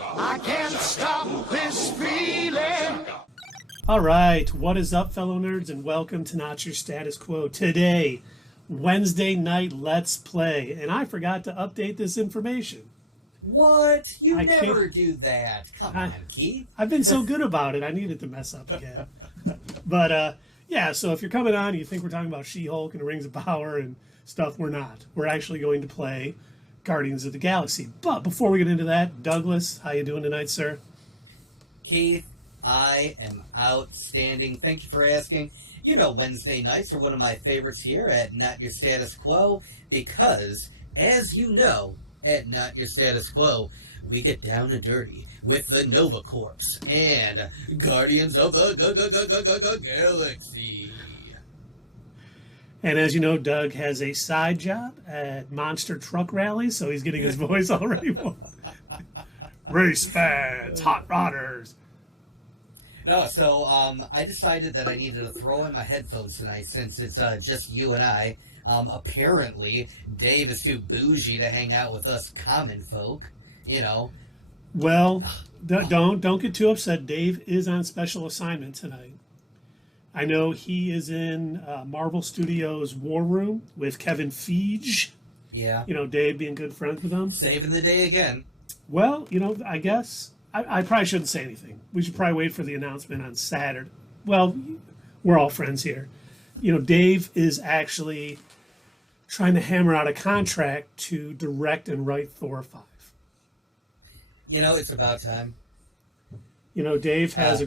I can't stop this feeling. All right, what is up, fellow nerds, and welcome to Not Your Status Quo. Today, Wednesday night Let's Play, and I forgot to update this information. What? You I never can't- do that. Come on, Keith. I've been so good about it, I needed to mess up again. But, yeah, so if you're coming on and you think we're talking about She-Hulk and Rings of Power and stuff, we're not. We're actually going to play Guardians of the Galaxy. But before we get into that, Douglas, how you doing tonight, sir? Keith, I am outstanding. Thank you for asking. You know, Wednesday nights are one of my favorites here at Not Your Status Quo because, as you know, at Not Your Status Quo, we get down and dirty with the Nova Corps and Guardians of the Galaxy. And as you know, Doug has a side job at Monster Truck Rally, so he's getting his voice already. Race fans, hot rodders. No, so I decided that I needed to throw in my headphones tonight since it's just you and I. Apparently, Dave is too bougie to hang out with us common folk, you know. Well, don't get too upset. Dave is on special assignment tonight. I know he is in Marvel Studios War Room with Kevin Feige. Yeah. You know, Dave being good friends with him. Saving the day again. Well, you know, I guess I probably shouldn't say anything. We should probably wait for the announcement on Saturday. Well, we're all friends here. You know, Dave is actually trying to hammer out a contract to direct and write Thor 5. You know, it's about time. You know, Dave has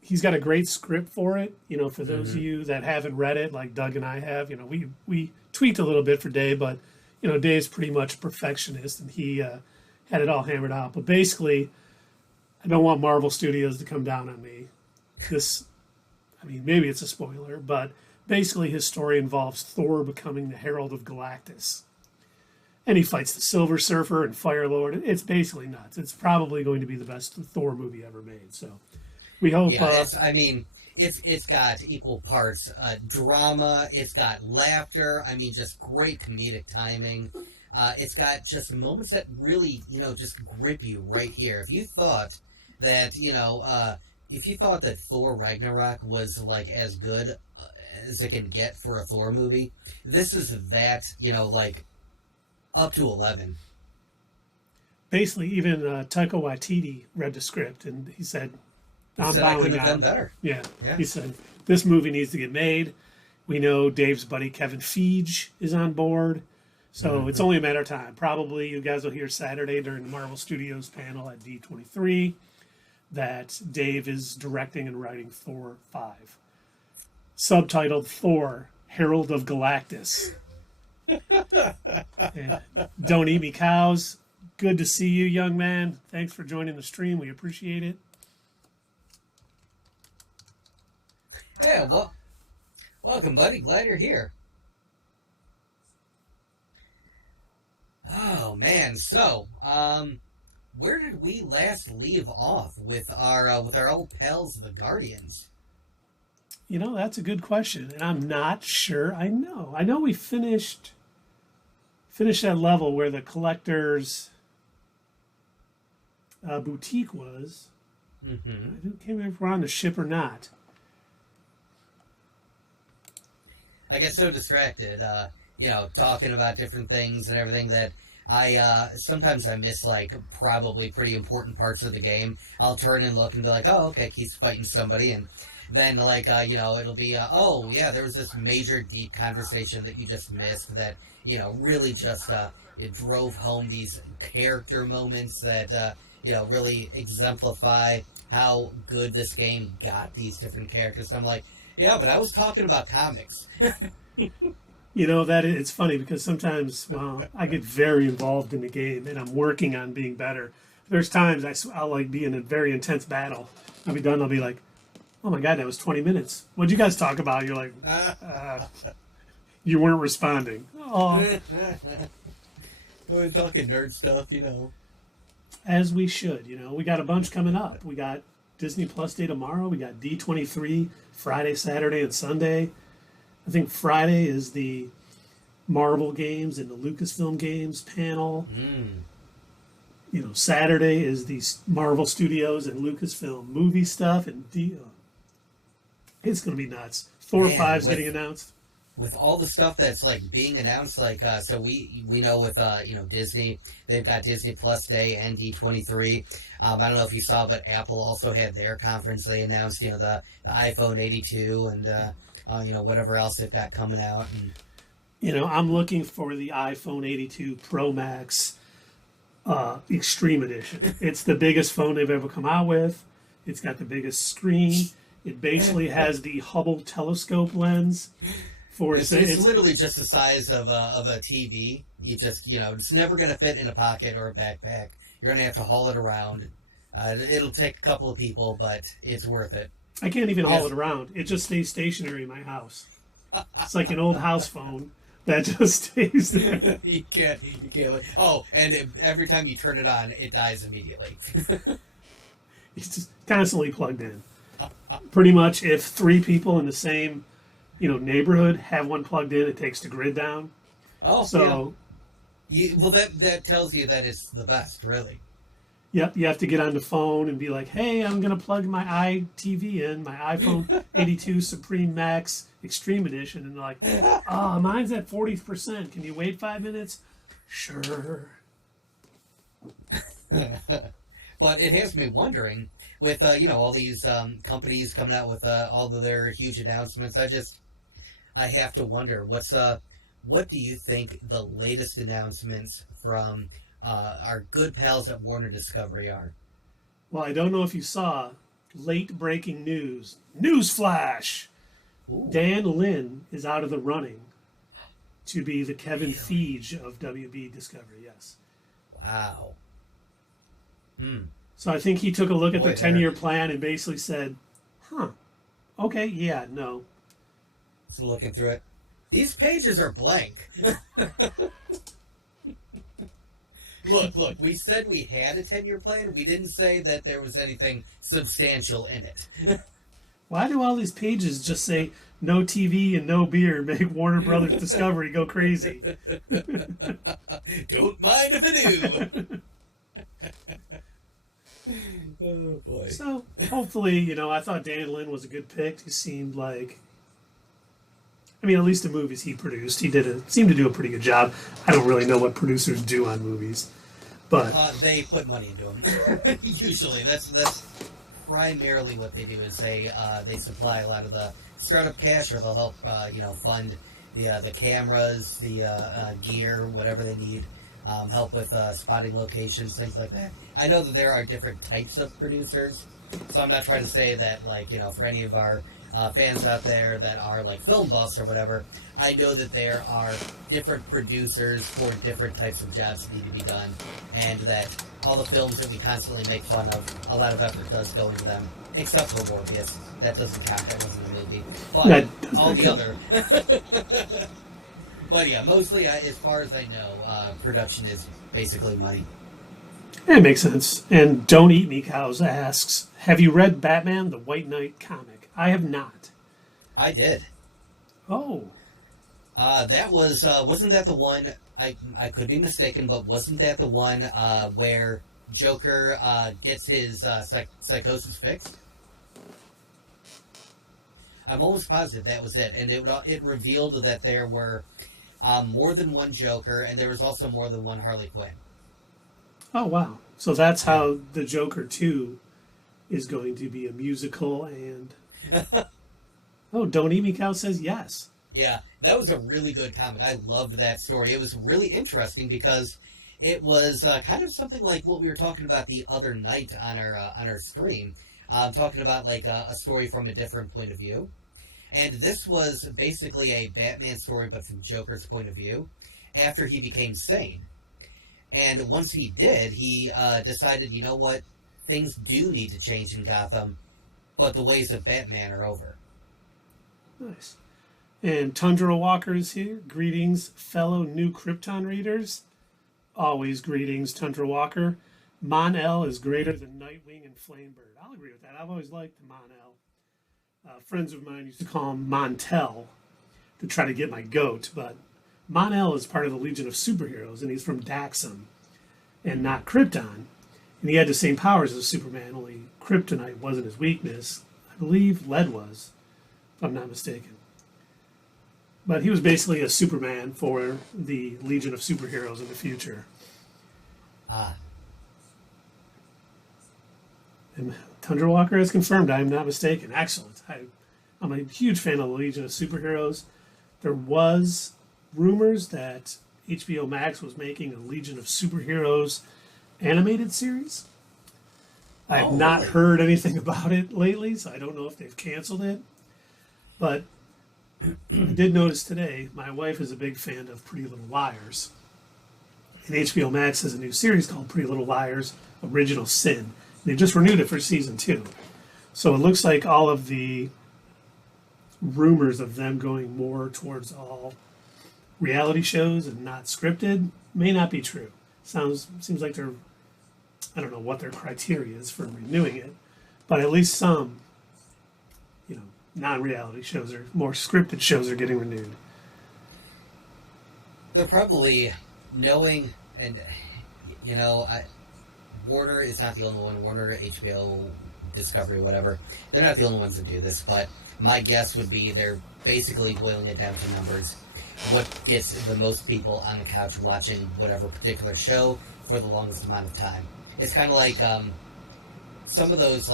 he's got a great script for it. You know, for those of you that haven't read it, like Doug and I have, you know, we tweaked a little bit for Dave, but, you know, Dave's pretty much a perfectionist, and he had it all hammered out. But basically, I don't want Marvel Studios to come down on me. I mean, maybe it's a spoiler, but basically his story involves Thor becoming the Herald of Galactus. And he fights the Silver Surfer and Fire Lord. It's basically nuts. It's probably going to be the best Thor movie ever made. So we hope. Yeah, it's got equal parts drama. It's got laughter. I mean, just great comedic timing. It's got just moments that really, you know, just grip you right here. If you thought that, you know, that Thor Ragnarok was like as good as it can get for a Thor movie, this is that, you know, like up to 11. Basically, even Taika Waititi read the script and he said, I couldn't have done better. Yeah. He said, this movie needs to get made. We know Dave's buddy Kevin Feige is on board. So it's only a matter of time. Probably you guys will hear Saturday during the Marvel Studios panel at D23 that Dave is directing and writing Thor 5. Subtitled Thor, Herald of Galactus. And don't eat me cows. Good to see you, young man. Thanks for joining the stream. We appreciate it. Yeah, well, welcome, buddy. Glad you're here. Oh man, so where did we last leave off with our old pals, the Guardians? You know, that's a good question, and I'm not sure. I know we finished that level where the collector's boutique was. I can't remember if we're on the ship or not. I get so distracted, you know, talking about different things and everything that I sometimes I miss like probably pretty important parts of the game. I'll turn and look and be like, oh, okay, he's fighting somebody, and then like you know, it'll be oh yeah, there was this major deep conversation that you just missed that, you know, really just it drove home these character moments that you know, really exemplify how good this game got these different characters. And I'm like, yeah, but I was talking about comics. You know, it's funny because sometimes, well, I get very involved in the game and I'm working on being better. There's times I'll like be in a very intense battle. I'll be done. I'll be like, oh my God, that was 20 minutes. What'd you guys talk about? You're like, you weren't responding. Oh. We're talking nerd stuff, you know. As we should, you know. We got a bunch coming up. We got Disney Plus Day tomorrow. We got D23 Friday, Saturday, and Sunday. I think Friday is the Marvel games and the Lucasfilm games panel. Saturday is the Marvel Studios and Lucasfilm movie stuff, and it's going to be nuts. Thor Man, 5's getting announced. with all the stuff that's like being announced, like so we know with Disney, they've got Disney Plus Day and D23. I don't know if you saw, but Apple also had their conference. They announced the iPhone 82 and whatever else they've got coming out. And I'm looking for the iPhone 82 Pro Max Extreme Edition. It's the biggest phone they've ever come out with. It's got the biggest screen. It basically has the Hubble telescope lens. It's literally just the size of a TV. You just it's never going to fit in a pocket or a backpack. You're going to have to haul it around. It'll take a couple of people, but it's worth it. I can't even haul it around. It just stays stationary in my house. It's like an old house phone that just stays there. You can't. Oh, and every time you turn it on, it dies immediately. It's just constantly plugged in. Pretty much, if 3 people in the same neighborhood have one plugged in, it takes the grid down. Oh, so yeah. Well, that tells you that it's the best, really. Yep, you have to get on the phone and be like, "Hey, I'm gonna plug my iTV in, my iPhone 82 Supreme Max Extreme Edition," and they're like, "Oh, mine's at 40%. Can you wait 5 minutes?" Sure. But it has me wondering, with all these companies coming out with all of their huge announcements. I have to wonder what do you think the latest announcements from our good pals at Warner Discovery are? Well, I don't know if you saw late breaking news. Newsflash! Ooh. Dan Lin is out of the running to be the Kevin Feige of WB Discovery. Yes. Wow. So I think he took a look at the Boy, 10-year plan and basically said, okay, yeah, no. So looking through it, these pages are blank. Look, we said we had a 10-year plan. We didn't say that there was anything substantial in it. Why do all these pages just say no TV and no beer make Warner Brothers Discovery go crazy? Don't mind if I do. Oh, boy. So, hopefully, I thought Dan Lin was a good pick. He seemed like, at least the movies he produced, he seemed to do a pretty good job. I don't really know what producers do on movies, but they put money into them. Usually, that's primarily what they do. Is they supply a lot of the startup cash, or they'll help fund the cameras, the gear, whatever they need. Help with spotting locations, things like that. I know that there are different types of producers, so I'm not trying to say that, for any of our fans out there that are like film buffs or whatever, I know that there are different producers for different types of jobs that need to be done, and that all the films that we constantly make fun of, a lot of effort does go into them, except for Morbius. That doesn't count. That wasn't a movie. But all the other... But yeah, mostly, as far as I know, production is basically money. It makes sense. And Don't Eat Me Cows asks, have you read Batman the White Knight comic? I have not. I did. Oh. That was, wasn't that the one, I could be mistaken, but wasn't that the one where Joker gets his psychosis fixed? I'm almost positive that was it. And it revealed that there were more than one Joker, and there was also more than one Harley Quinn. Oh, wow. So that's how the Joker 2 is going to be a musical, and... Oh, Don't Eat Me Cow says yes. Yeah, that was a really good comic. I loved that story. It was really interesting because it was kind of something like what we were talking about the other night on our stream. Talking about like a story from a different point of view. And this was basically a Batman story, but from Joker's point of view, after he became sane. And once he did, he decided, you know what, things do need to change in Gotham, but the ways of Batman are over. Nice. And Tundra Walker is here. Greetings, fellow new Krypton readers. Always greetings, Tundra Walker. Mon-El is greater than Nightwing and Flamebird. I'll agree with that. I've always liked Mon-El. Friends of mine used to call him Montel to try to get my goat, but Mon-El is part of the Legion of Superheroes, and he's from Daxam. and not Krypton. And he had the same powers as Superman, only kryptonite wasn't his weakness. I believe lead was, if I'm not mistaken. But he was basically a Superman for the Legion of Superheroes in the future. Ah. And Tundra Walker has confirmed I am not mistaken. Excellent. I'm a huge fan of the Legion of Superheroes. There was rumors that HBO Max was making a Legion of Superheroes animated series. I have not really? heard anything about it lately, so I don't know if they've canceled it. But I did notice today, my wife is a big fan of Pretty Little Liars. And HBO Max has a new series called Pretty Little Liars Original Sin. They just renewed it for season 2. So it looks like all of the rumors of them going more towards all reality shows and not scripted may not be true. Seems like they're, I don't know what their criteria is for renewing it, but at least some, non-reality shows or more scripted shows are getting renewed. They're probably knowing, and Warner is not the only one. Warner, HBO, Discovery, whatever. They're not the only ones that do this, but my guess would be they're basically boiling it down to numbers. What gets the most people on the couch watching whatever particular show for the longest amount of time. It's kind of like some of those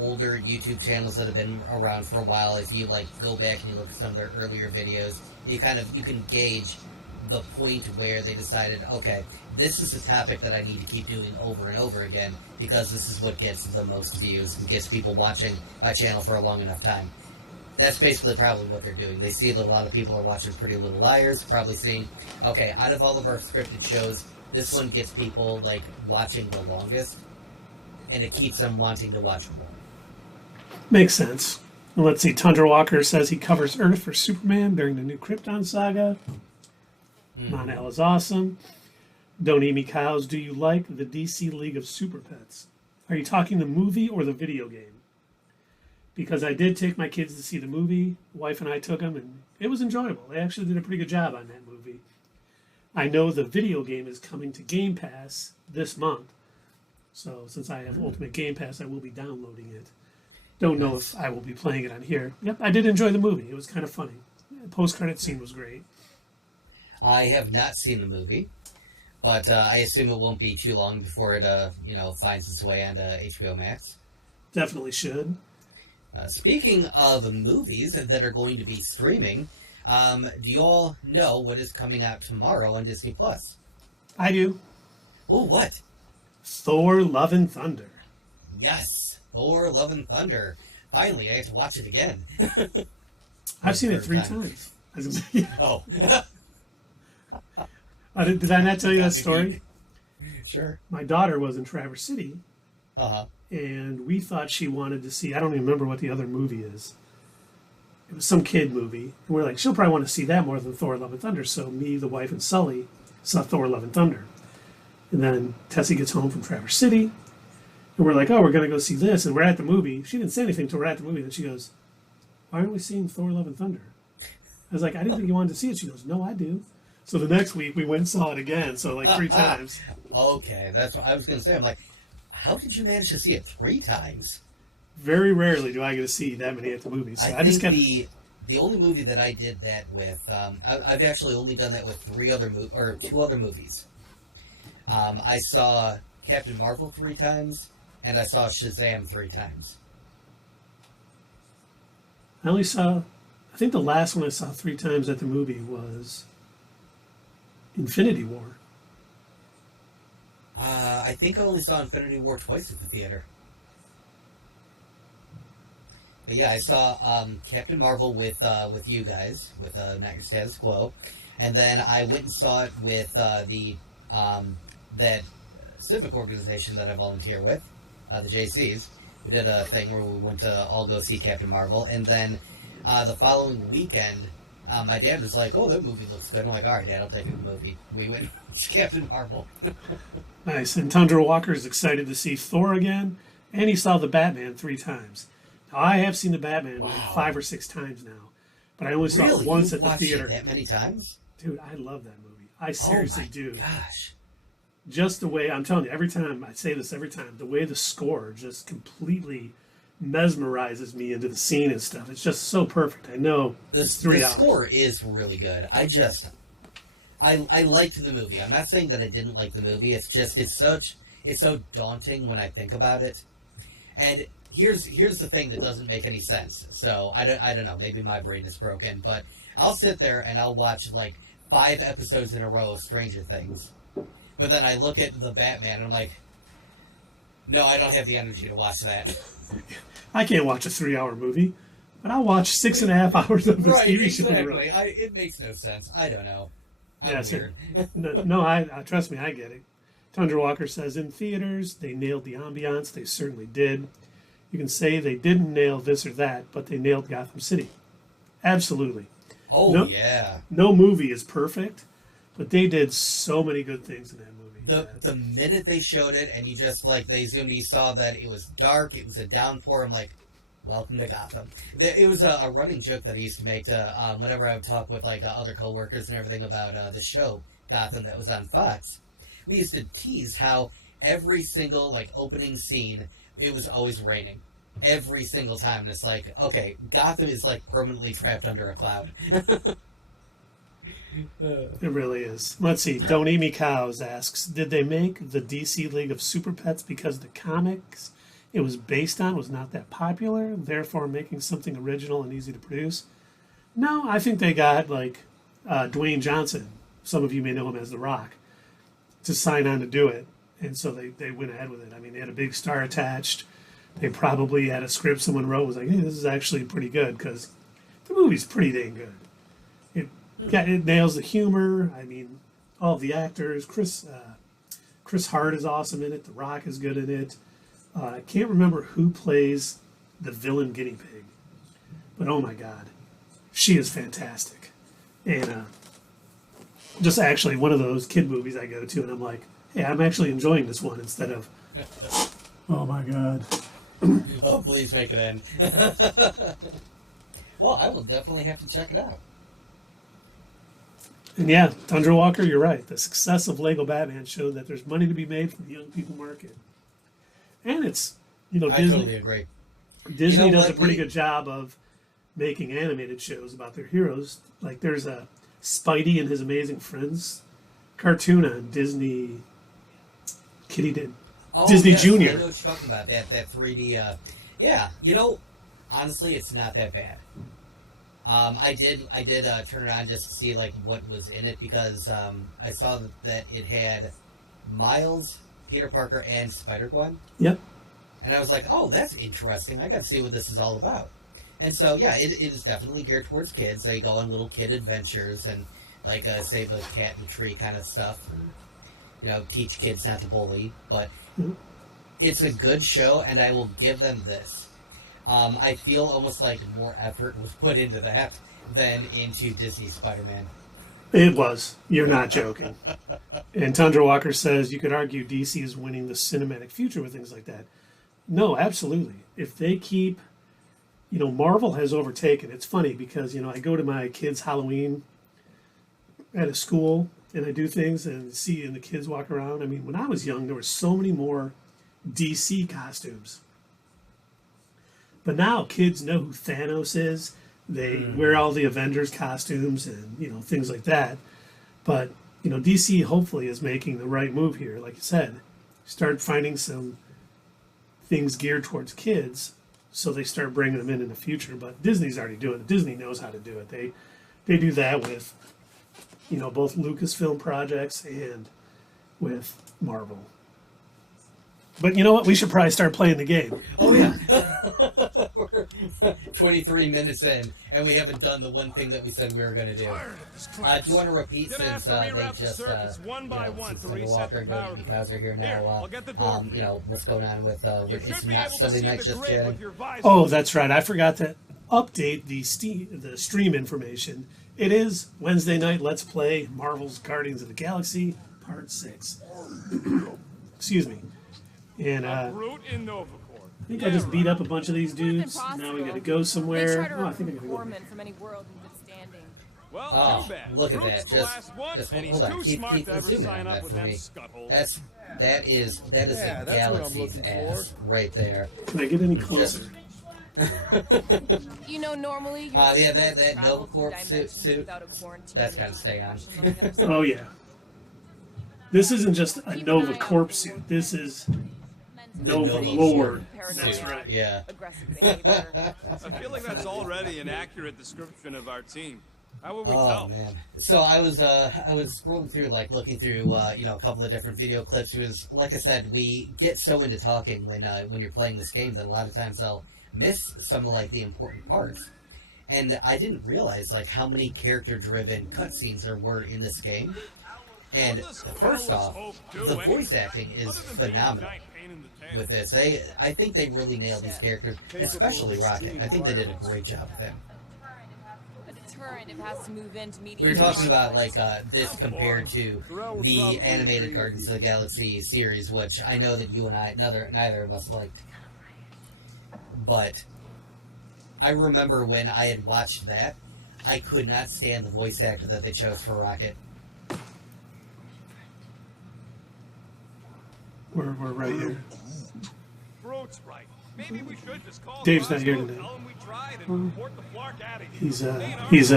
older YouTube channels that have been around for a while. If you go back and you look at some of their earlier videos, you can gauge the point where they decided, okay, this is a topic that I need to keep doing over and over again because this is what gets the most views and gets people watching my channel for a long enough time. That's basically probably what they're doing. They see that a lot of people are watching Pretty Little Liars, probably seeing, okay, out of all of our scripted shows, this one gets people watching the longest, and it keeps them wanting to watch more. Makes sense. Well, let's see. Tundra Walker says he covers Earth for Superman during the new Krypton saga. Monel is awesome. Don't Eat Me Cows, do you like the DC League of Super Pets? Are you talking the movie or the video game? Because I did take my kids to see the movie. Wife and I took them, and it was enjoyable. They actually did a pretty good job on that movie. I know the video game is coming to Game Pass this month. So since I have Ultimate Game Pass, I will be downloading it. Don't know if I will be playing it on here. Yep, I did enjoy the movie. It was kind of funny. The post-credit scene was great. I have not seen the movie, but I assume it won't be too long before it, finds its way onto HBO Max. Definitely should. Speaking of movies that are going to be streaming, do you all know what is coming out tomorrow on Disney Plus? I do. Oh, what? Thor: Love and Thunder. Yes, Thor: Love and Thunder. Finally, I get to watch it again. I've seen it 3 times. Oh. Did I not tell you that story? Sure. My daughter was in Traverse City, Uh-huh. and we thought she wanted to see, I don't even remember what the other movie is. It was some kid movie. And we're like, she'll probably want to see that more than Thor: Love and Thunder. So me, the wife, and Sully saw Thor: Love and Thunder. And then Tessie gets home from Traverse City, and we're like, oh, we're going to go see this. And we're at the movie. She didn't say anything until we're at the movie. Then she goes, why aren't we seeing Thor: Love and Thunder? I was like, I didn't think you wanted to see it. She goes, no, I do. So the next week we went and saw it again. So 3 times. Okay, that's what I was going to say. I'm like, how did you manage to see it 3 times? Very rarely do I get to see that many at the movies. So I think the only movie that I did that with, I've actually only done that with 2 other movies. I saw Captain Marvel 3 times, and I saw Shazam 3 times. I think the last one I saw 3 times at the movie was Infinity War. I think I only saw Infinity War twice at the theater. But yeah, I saw Captain Marvel with you guys, with Not Your Status Quo, and then I went and saw it with that civic organization that I volunteer with, the JCs. We did a thing where we went to all go see Captain Marvel, and then the following weekend, my dad was like, "Oh, that movie looks good." I'm like, "All right, Dad, I'll take you to the movie." We went to Captain Marvel. Nice. And Tundra Walker is excited to see Thor again, and he saw the Batman 3 times. Now, I have seen the Batman 5 or 6 times now, but I only saw it once at the theater. That many times? Dude, I love that movie. I seriously do. Gosh. just the way, I'm telling you, every time, I say this every time, the way the score just completely mesmerizes me into the scene and stuff. It's just so perfect. I know it's 3 The hours. score is really good. I liked the movie. I'm not saying that I didn't like the movie. It's just it's so daunting when I think about it. And here's the thing that doesn't make any sense. So I don't know. Maybe my brain is broken, but I'll sit there and I'll watch like 5 episodes in a row of Stranger Things. But then I look at the Batman and I'm like, no, I don't have the energy to watch that. I can't watch a 3-hour movie, but I'll watch 6.5 hours of this Right, TV show. exactly. It makes no sense. I don't know. I'm weird. No, I trust me, I get it. Tundra Walker says, in theaters, they nailed the ambiance. They certainly did. You can say they didn't nail this or that, but they nailed Gotham City. Absolutely. Oh, yeah. No movie is perfect, but they did so many good things in that movie. The minute they showed it and you just, like, they zoomed, you saw that it was dark, it was a downpour, I'm like, welcome to Gotham. It was a running joke that I used to make to, whenever I would talk with, like, other coworkers and everything about the show, Gotham, that was on Fox. We used to tease how every single, like, opening scene, it was always raining. Every single time. And it's like, okay, Gotham is, like, permanently trapped under a cloud. It really is. Let's see. Don't Eat Me Cows asks, did they make the DC League of Super Pets because the comics it was based on was not that popular, therefore making something original and easy to produce? No, I think they got, like, Dwayne Johnson, some of you may know him as The Rock, to sign on to do it. And so they went ahead with it. I mean, they had a big star attached. They probably had a script someone wrote, was like, hey, this is actually pretty good, because the movie's pretty dang good. It nails the humor. I mean, all the actors. Chris Hart is awesome in it. The Rock is good in it. I can't remember who plays the villain guinea pig, but oh my God, she is fantastic. And just actually one of those kid movies I go to, and I'm like, hey, I'm actually enjoying this one instead of, oh my God. Oh, please make it end. Well, I will definitely have to check it out. And yeah, Tundra Walker, you're right. The success of Lego Batman showed that there's money to be made from the young people market. And it's, Disney. I totally agree. Disney does a pretty good job of making animated shows about their heroes. Like there's a Spidey and His Amazing Friends cartoon on Disney. Kitty did. Oh, Disney yes, Junior. I know what you're talking about. That 3D. Yeah, honestly, it's not that bad. I did turn it on just to see like what was in it because I saw that it had Miles, Peter Parker, and Spider-Gwen. Yep. And I was like, oh, that's interesting. I got to see what this is all about. And so, yeah, it is definitely geared towards kids. They go on little kid adventures and like save a cat in a tree kind of stuff. And, teach kids not to bully. But it's a good show, and I will give them this. I feel almost like more effort was put into that than into Disney Spider-Man. It was. You're not joking. And Tundra Walker says you could argue DC is winning the cinematic future with things like that. No, absolutely. If they keep, Marvel has overtaken. It's funny because, I go to my kids' Halloween at a school and I do things and the kids walk around. I mean, when I was young, there were so many more DC costumes. But now kids know who Thanos is. They wear all the Avengers costumes and, things like that. But, DC hopefully is making the right move here. Like you said, start finding some things geared towards kids so they start bringing them in the future. But Disney's already doing it. Disney knows how to do it. They do that with, both Lucasfilm projects and with Marvel. But you know what? We should probably start playing the game. Oh, yeah. We're 23 minutes in, and we haven't done the one thing that we said we were going to do. Do you want to repeat since they just, since Tundra Walker and Don't Eat Me Cows are here now, what's going on with, it's not Sunday night just chatting? Oh, that's right. I forgot to update the stream information. It is Wednesday night. Let's play Marvel's Guardians of the Galaxy Part 6. Excuse me. And I think I just beat up a bunch of these dudes. Now we got to go somewhere. Oh, I think I got to go. Well, Oh, too bad. look at Groot's that. the last one, Just and he's hold on. too Keep smart to ever zooming sign on up that with for them me. scuttholes. That is Yeah, a that's what I'm galaxy's looking ass right there. Can I get any Just closer? You know, normally you're yeah, supposed that to travel Nova through Corp dimensions suit. without a quarantine That's gotta stay on. on the other side. Oh yeah. This isn't just a Keep an Nova eye out Corp for suit. work This is lenses, Nova Nova Lord. paranoia, That's right. Yeah. aggressive behavior. I feel like that's already an accurate description of our team. How will we Oh tell? man. So I was scrolling through, like looking through a couple of different video clips. Because like I said, we get so into talking when you're playing this game that a lot of times I'll miss some of like the important parts. And I didn't realize like how many character-driven cutscenes there were in this game. And first off, the voice acting is phenomenal with this. I think they really nailed these characters, especially Rocket. I think they did a great job with him. A deterrent if it has to move in to meet We were each talking other. about like this compared to the animated Guardians of the Galaxy series, which I know that you and I, neither of us liked. But I remember when I had watched that, I could not stand the voice actor that they chose for Rocket. We're right here. Groot's right. Maybe we should just call Dave's not here Roscoe, today. tell him we tried, and report the Flark out of here. He's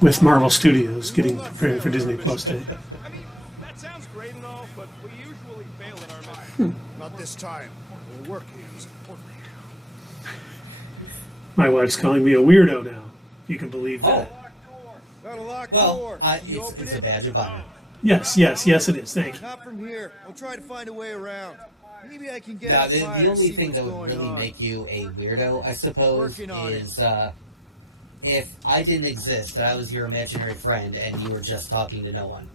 with Marvel Studios, getting preparing for Disney Plus Day. I mean, that sounds great and all, but we usually fail at our mission. Not this time. We're working. My wife's calling me a weirdo now. You can believe that. Got a locked Well, door. Can you open it's a it? badge of honor. Yes, it is. Thank you. Not from here. I'll try to find a way around. Maybe I can get Now, up the higher only to see thing what's that would going really on. make you a weirdo, I suppose, Working on it. is if I didn't exist, I was your imaginary friend, and you were just talking to no one.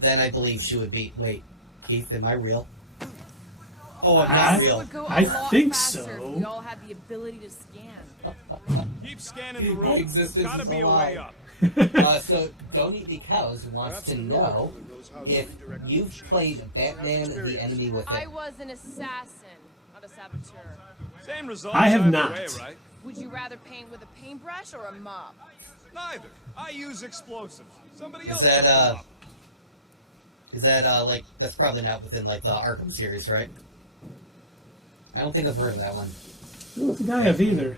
Then I believe she would be. Wait, Keith, am I real? Oh, I'm not real. Would go a I lot think faster so. If we all had the ability to scan. Keep scanning the My room. existence Gotta is be a a lie. way up. So, Don't Eat Me Cows wants to know if you've played Batman the Enemy Within. I was an assassin, not a saboteur. Same result. I have either not. Way, right? Would you rather paint with a paintbrush or a mop? Neither. I use explosives. Somebody Is else. that, does the job. Is that, like, that's probably not within, like, the Arkham series, right? I don't think I've heard of that one. I don't think I have either.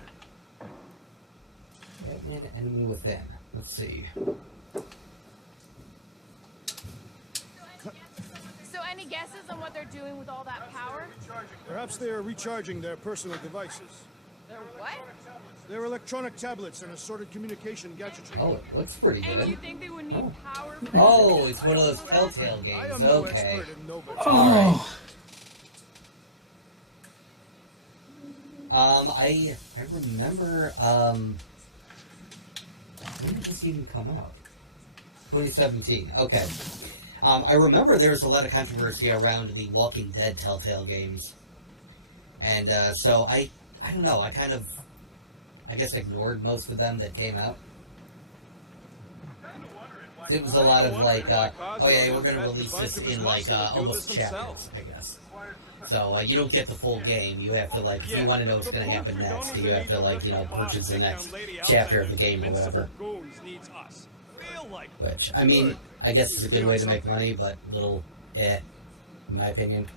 Batman Enemy Within. Let's see. So any guesses on what they're doing with all that power? Perhaps they're recharging their personal devices. They're what? Their electronic tablets and assorted communication gadgetry. Oh, it looks pretty And you good. think they would need power? Oh, it's one of those Telltale I games. am no Okay. expert in Nova. Oh, I remember, when did this even come out? 2017. Okay. I remember there was a lot of controversy around the Walking Dead Telltale games. And, so I don't know, I guess ignored most of them that came out. It was a lot of like, oh yeah, we're gonna release this in like, almost chapters, I guess. So, you don't get the full game, you have to like, if you want to know what's gonna happen next, you have to like, purchase the next chapter of the game or whatever. Which, I mean, I guess it's a good way to make money, but little, in my opinion.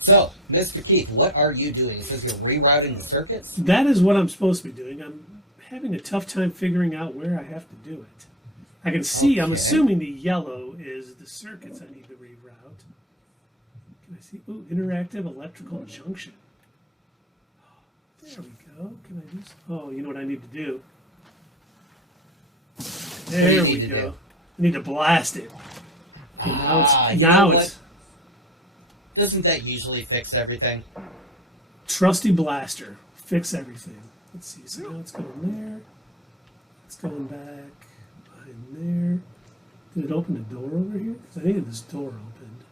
So, Mr. Keith, what are you doing? It says you're rerouting the circuits? that is what I'm supposed to be doing. I'm having a tough time figuring out where I have to do it. I can see, I'm Okay. assuming the yellow is the circuits I need to reroute. Can I see? Ooh, interactive electrical junction. There we go. Can I do? Oh, you know what I need to do? There you we need to go. do? I need to blast it. Okay, now it's, you now know it's what? Doesn't that usually fix everything? trusty blaster. Fix everything. Let's see. So now it's going there. It's going back behind there. Did it open the door over here? Because I think this door opened.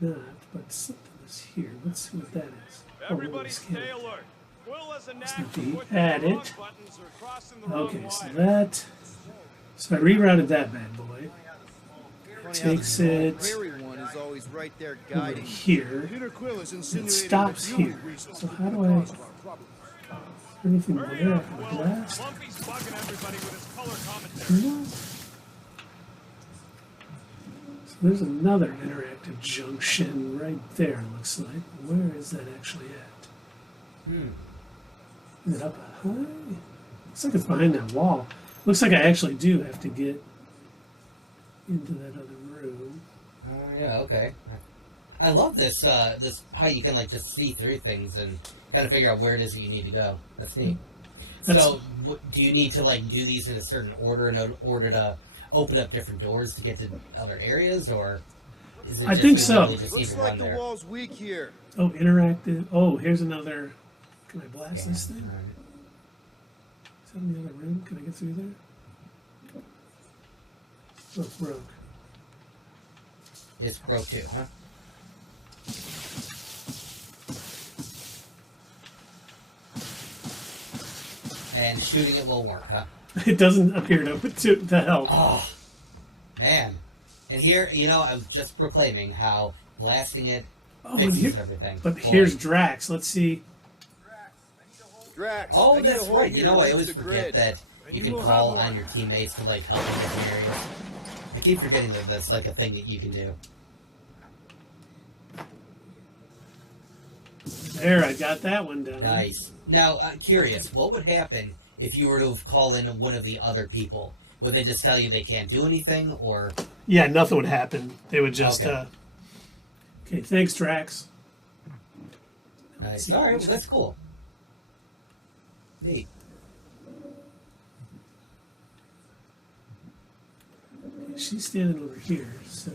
Not, but something is here. Let's see what that is. Oh, Everybody scan stay it. alert. Will has a knack not for the pushing add the wrong it. buttons or crossing the wrong Okay, so wires. that. So I rerouted that bad boy. Funny how Takes the it fairy one is always right there over guiding. here. Peter Quill is It insinuating stops that you here. reasons So could how be do the I? cause of our problems. Anything Hurry there? up, I Will. can blast? Lumpy's bugging everybody with his color commentary. No. So there's another interactive junction right there, looks like. Where is that actually at? Is it up high? Looks like it's behind that wall. Looks like I actually do have to get into that other room. Yeah, okay. I love this, this, how you can, like, just see through things and kind of figure out where it is that you need to go. That's neat. So, do you need to, like, do these in a certain order in order to open up different doors to get to other areas, or is it I just think you so. literally just need Looks to like run the there? wall's weak here. Oh, interactive. Oh, here's another. Can I blast this thing? Alright. Is that in the other room? Can I get through there? Oh, it's broke. It's broke too, huh? And shooting it will work, huh? It doesn't appear to help. Oh, man. And here, you know, I was just proclaiming how blasting it Oh, and fixes here, everything. but Boy. here's Drax. Let's see. Drax. Oh, I need that's a hold right. here You to know, I reach always the forget grid. that you can will call have on one. your teammates to, like, help in different areas. I keep forgetting that that's, like, a thing that you can do. There, I got that one down. Nice. Now, I'm curious, what would happen if you were to call in one of the other people? Would they just tell you they can't do anything, or... Yeah, nothing would happen. They would just. Okay. Okay, thanks, Drax. Nice. Alright, well, that's cool. Neat. She's standing over here, so.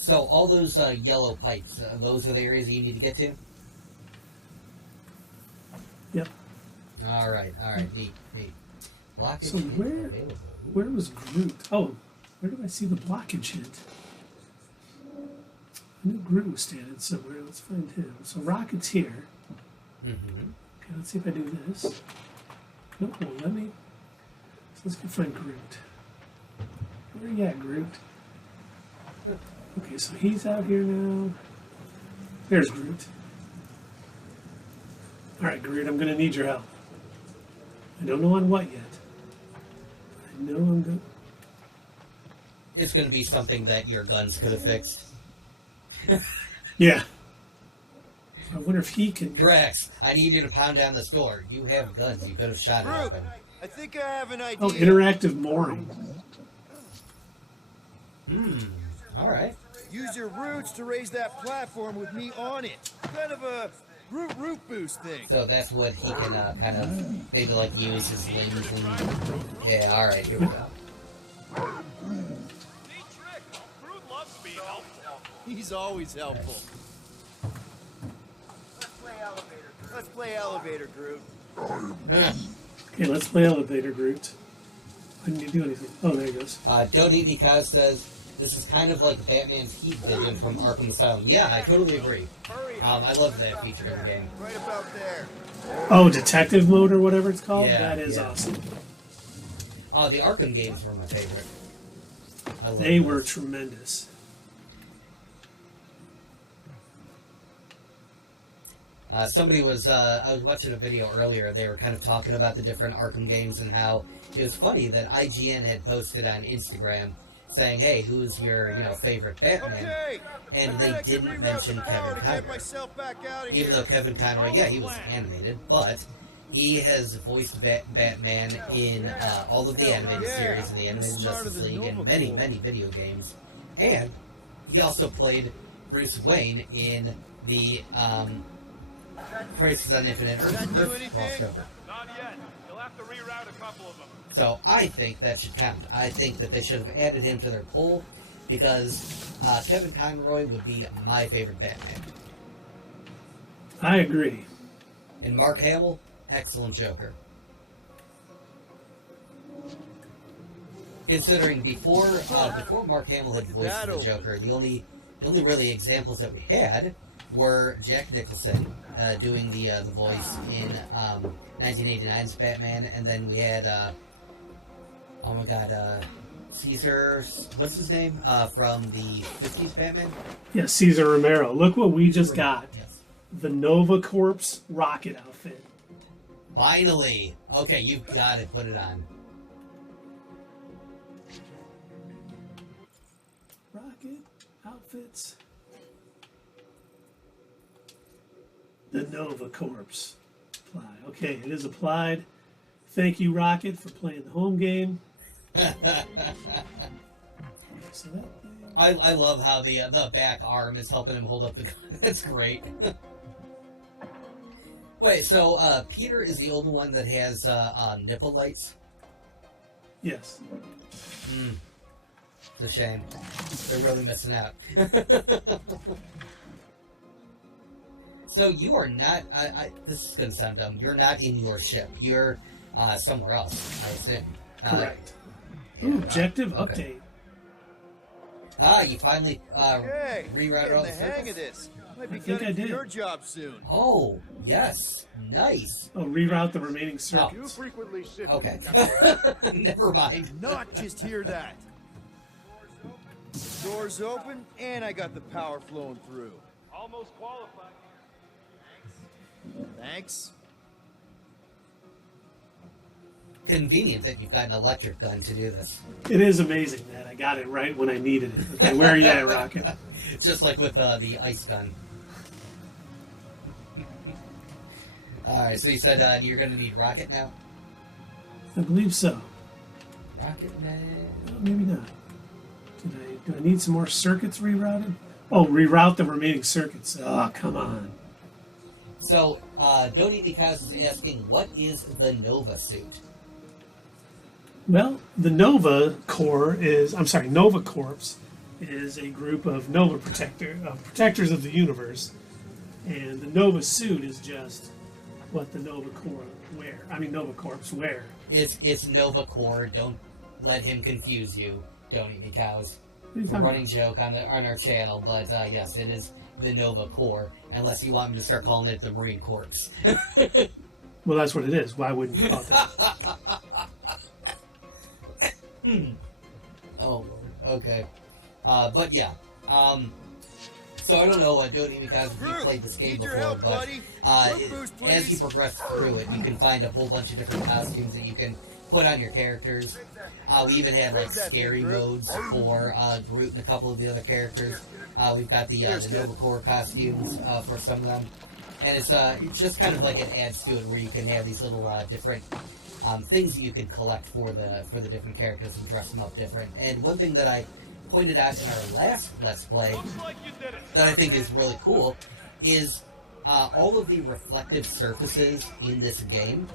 So, all those yellow pipes, those are the areas that you need to get to? Yep. Alright, neat. Blockage So hint where- available. Where was Groot? Oh, where do I see the blockage hint? I knew Groot was standing somewhere. Let's find him. So Rocket's here. Mm-hmm. Okay, let's see if I do this. Nope, won't let me. So let's go find Groot. Where you at, Groot? Okay, so he's out here now. There's Groot. Alright, Groot, I'm going to need your help. I don't know on what yet. I know I'm good. It's going to be something that your guns could have fixed. Yeah. I wonder if he can. Drax, I need you to pound down this door. You have guns. You could have shot it Groot, open. I think I have an idea. Oh, interactive mooring. Alright. Use your roots to raise that platform with me on it. Kind of a root boost thing. So that's what he can kind of maybe like use his wings and... Yeah, alright, here we go. Neat trick. Groot loves being helpful. He's always helpful. Let's play elevator, Groot. Okay, let's play elevator, Groot. Why didn't you do anything? Oh, there he goes. Don't Eat Me Kaz says, this is kind of like Batman's heat vision from Arkham Asylum. Yeah, I totally agree. I love that feature in the game. Right about there. Oh, detective mode or whatever it's called? Yeah, That is yeah. awesome. The Arkham games were my favorite. I love They those. were tremendous. Somebody was, I was watching a video earlier, they were kind of talking about the different Arkham games and how it was funny that IGN had posted on Instagram saying, hey, who's your, favorite Batman? Okay. And I they bet I can didn't reroute mention the power Kevin to get Conroy. myself back out of Even here. though Kevin Conroy, yeah, he was animated, but he has voiced Batman in all of the animated series in the Animated Smarter Justice than League and Nova many, Corps. many video games. And he also played Bruce Wayne in the Crisis on Infinite Does that do Earth anything? crossover. Not yet. You'll have to reroute a couple of them. So I think that should count. I think that they should have added him to their poll because Kevin Conroy would be my favorite Batman. I agree. And Mark Hamill, excellent Joker. Considering before Mark Hamill had voiced the Joker, the only really examples that we had were Jack Nicholson doing the voice in 1989's Batman, and then we had Caesar, what's his name from the 50s Batman? Yeah, Cesar Romero. Look what we just got. Yes. the Nova Corps rocket outfit. Finally. Okay, you got it. Put it on. Rocket outfits. The Nova Corps. Apply. Okay, it is applied. Thank you, Rocket, for playing the home game. So that I love how the back arm is helping him hold up the gun. That's great. Wait, so Peter is the only one that has nipple lights? yes. It's a shame. They're really missing out. So you are not. This is gonna sound dumb. You're not in your ship. You're somewhere else, I assume. Correct. Ooh, objective okay. update. You finally Hey, rerouted all getting the the hang of circuits? this. Might be I think I gunning for did. your job soon. Oh, yes. Nice. Oh, reroute the remaining You circuits. frequently shift. Okay. Never mind. Not just hear that. Doors open, and I got the power flowing through. Almost qualified. Thanks. Convenient that you've got an electric gun to do this. It is amazing that I got it right when I needed it. Okay, where are you at, Rocket? It's just like with the ice gun. Alright, so you said you're going to need rocket now? I believe so. Rocket Man. Well, maybe not. Do I need some more circuits rerouted? Oh, reroute the remaining circuits. Oh, come on. So, Don't Eat Me Cows is asking, what is the Nova suit? Well, the Nova Corps Nova Corps is a group of Nova protectors of the universe, and the Nova suit is just what the Nova Corps wear. It's Nova Core. Don't let him confuse you. Don't Eat Me Cows. What are you It's a talking running joke on our channel, but yes, it is the Nova Corps. Unless you want me to start calling it the Marine Corps. about? Well, that's what it is. Why wouldn't you call it that? Oh, Lord. Okay. But yeah. So I don't know, Don't Eat Me Cows, if you Groot, played this game need your before, help, but buddy. Groot boost, as you please. progress through it, you can find a whole bunch of different costumes that you can put on your characters. We even had like scary modes for Groot and a couple of the other characters. We've got the Nova Corps costumes for some of them, and it's just kind of like it adds to it where you can have these little different things that you can collect for the different characters and dress them up different. And one thing that I pointed out in our last Let's Play Looks like you did it. that I think is really cool is all of the reflective surfaces in this game.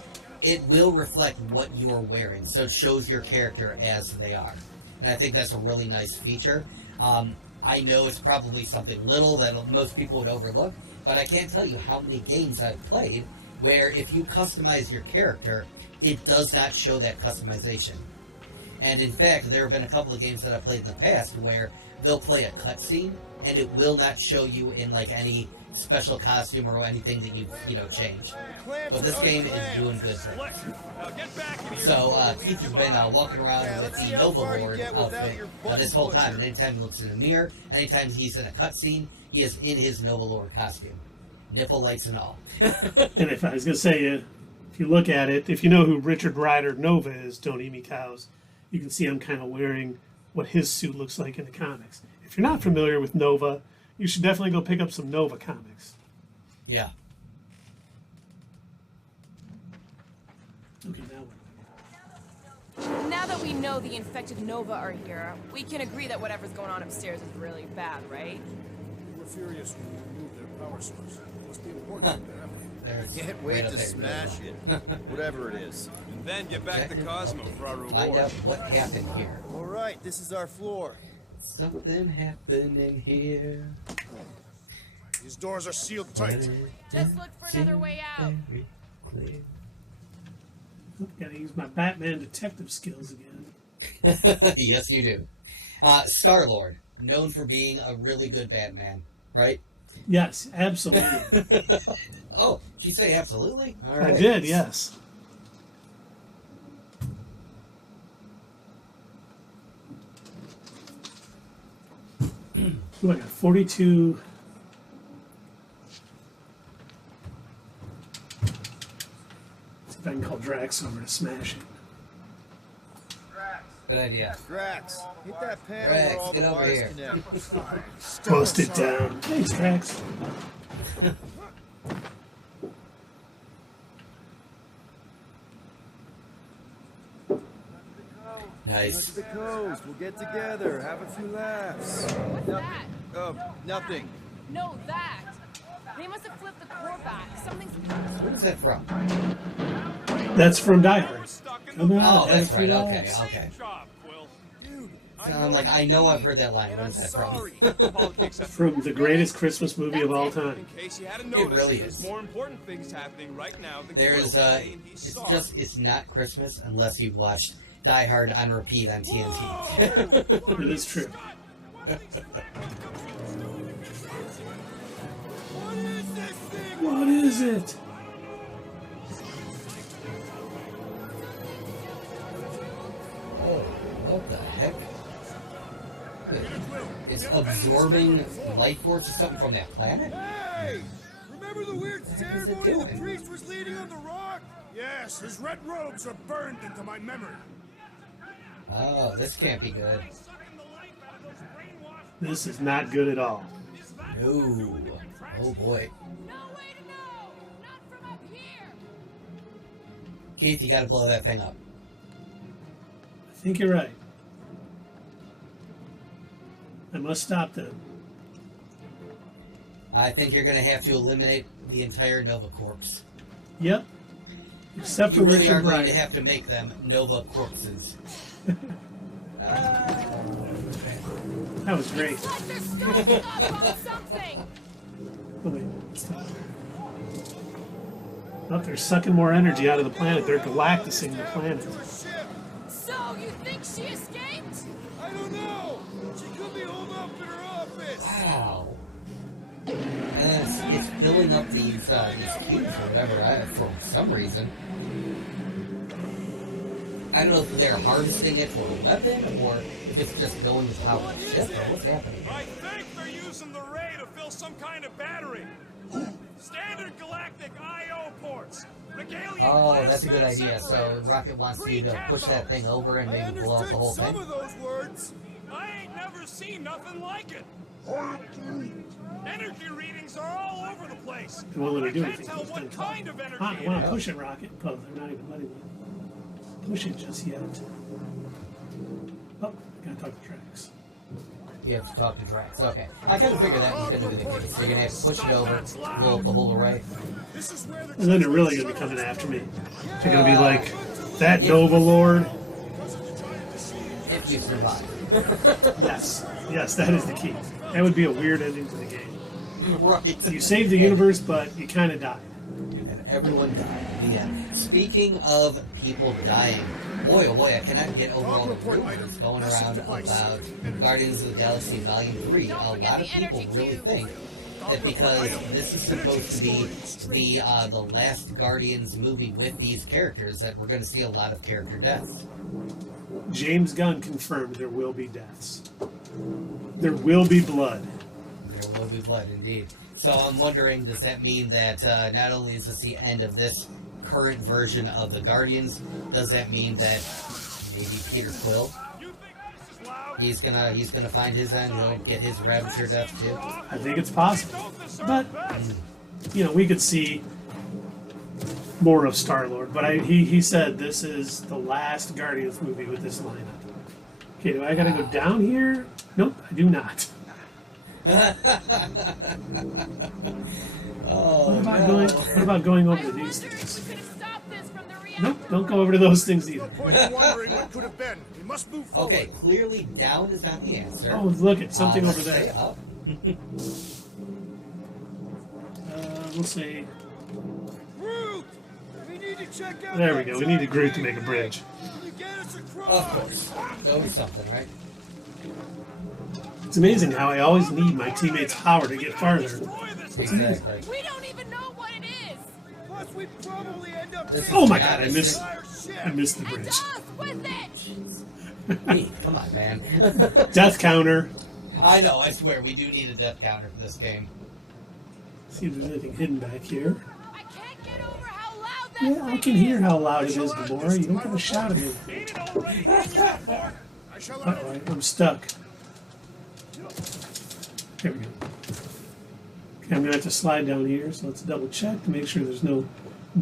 It will reflect what you're wearing, so it shows your character as they are. And I think that's a really nice feature. I know it's probably something little that most people would overlook, but I can't tell you how many games I've played where if you customize your character, it does not show that customization. And in fact, there have been a couple of games that I've played in the past where they'll play a cutscene and it will not show you in like any special costume or anything that you've changed. But this game is doing good things. Now get back in here. So Keith has been walking around with the Nova Lord outfit this whole time. And anytime he looks in the mirror, anytime he's in a cutscene, he is in his Nova Lord costume, nipple lights and all. And if I was going to say, if you look at it, if you know who Richard Rider Nova is, Don't Eat Me Cows, you can see him kind of wearing what his suit looks like in the comics. If you're not familiar with Nova, you should definitely go pick up some Nova comics. Yeah. Okay, now what? Now that we know the infected Nova are here, we can agree that whatever's going on upstairs is really bad, right? We're furious when we removed their power source. Must be important to them. There's Can't right wait up to there, smash Nova. it. Whatever it is. And then get back to Objective Cosmo update. for our Find reward. out what happened here. All right, this is our floor. Something happened in here. These doors are sealed tight. Just look for another way out. Very clear. Gotta use my Batman detective skills again. Yes, you do. Star-Lord, known for being a really good Batman, right? Yes, absolutely. Oh, did you say absolutely? All I right. did, yes. Ooh, I got 42 Drax over to smash it. Good idea. Drax, hit that panel Drax, where all get the over wires here. connect. Bust it down. Thanks, Drax. Nice. The coast. We'll get together, have a few laughs. What's that? Nothing. No, that. They must have flipped the core back. Something's. What is that from? That's from Die Hard. Come on, Oh, have that's a few right. Okay, laughs. okay. Good job, Quill. Dude, So I'm like, I know I've heard that line. I'm When's that from? sorry. From the greatest Christmas movie of all time. In case you hadn't noticed, really there's is. more important things happening right now than There's Quill saying he's it's sorry. just it's not Christmas unless you've watched Die Hard on repeat on TNT. It is true. What is this thing? What is it? Oh, what the heck? It's absorbing life force or something from that planet? Hey! Remember the weird is it ceremony the doing? priest was leading on the rock? Yes, his red robes are burned into my memory. Oh, this can't be good. This is not good at all. No. Oh boy. No way to know. Not from up here. Keith, you gotta blow that thing up. I think you're right. I must stop them. I think you're gonna have to eliminate the entire Nova Corps. Yep. Except for You really Richard are going Wright. to have to make them Nova Corpses. That was great. It's like they're stalking us on something. Oh, wait. Stop. Oh, they're sucking more energy out of the planet. They're galacticing the planet. So you think she escaped? I don't know. She could be holed up in her office. Wow. And it's filling up these cubes or whatever for some reason. I don't know if they're harvesting it for a weapon or if it's just going to power the ship or what's happening. I think they're using the ray to fill some kind of battery. Standard galactic I/O ports. Regalian Oh, glass that's a good mass idea. So separators. Rocket wants you to push that thing over and I maybe blow up the whole understood thing. some of those words. I ain't never seen nothing like it. Energy readings are all over the place. They won't let her I do can't anything. tell Just what don't kind of energy I it want to is. push it, Rocket. Oh, they're not even letting me push it just yet. Oh, I gotta talk to Drax. You have to talk to Drax. Okay. I kind of figured that was going to be the case. So you're going to have to push it over, blow up the whole array. This is where the And then they're really gonna be coming after me. They're gonna be like, that Nova Lord. If you survive. Yes. Yes, that is the key. That would be a weird ending to the game. Right. You saved the universe, but you kind of died. And everyone died. Yeah. Speaking of people dying, boy oh boy, I cannot get over all the rumors going around about Guardians of the Galaxy Volume 3. A lot of people really think that because this is supposed to be the last Guardians movie with these characters, that we're going to see a lot of character deaths. James Gunn confirmed there will be deaths. There will be blood. There will be blood, indeed. So I'm wondering, does that mean that not only is this the end of this current version of the Guardians, does that mean that maybe Peter Quill, he's gonna find his end, he'll get his Ravager death too? I think it's possible. But, you know, we could see more of Star-Lord. But he said this is the last Guardians movie with this lineup. Okay, do I gotta go down here? Nope, I do not. Oh, What about going I over to wonder these if things? we could have stopped this from the reactor. Nope, don't go over to those things either. point in wondering what could have been. We must move forward. Okay, clearly down is not the answer. Oh, look at something Let's over stay there. up. We'll see. Groot! We need to check out There we that go. We need a giant Groot to ray make a bridge. Can you get us Of across? course. Go with something, right? It's amazing how I always need my teammates' power to get farther. Exactly. We don't even know what it is. Plus, we probably end up This is Oh my the god, I missed opposite. our I ship. missed the And bridge. us with it. Hey, come on, man. Death counter. I know, I swear, we do need a death counter for this game. See if there's anything hidden back here. I can't get over how loud Yeah, I can hear how loud it is, Gamora. You don't gotta shout at me. Uh-oh, I'm stuck. There we go. Okay, I'm gonna have to slide down here, so let's double check to make sure there's no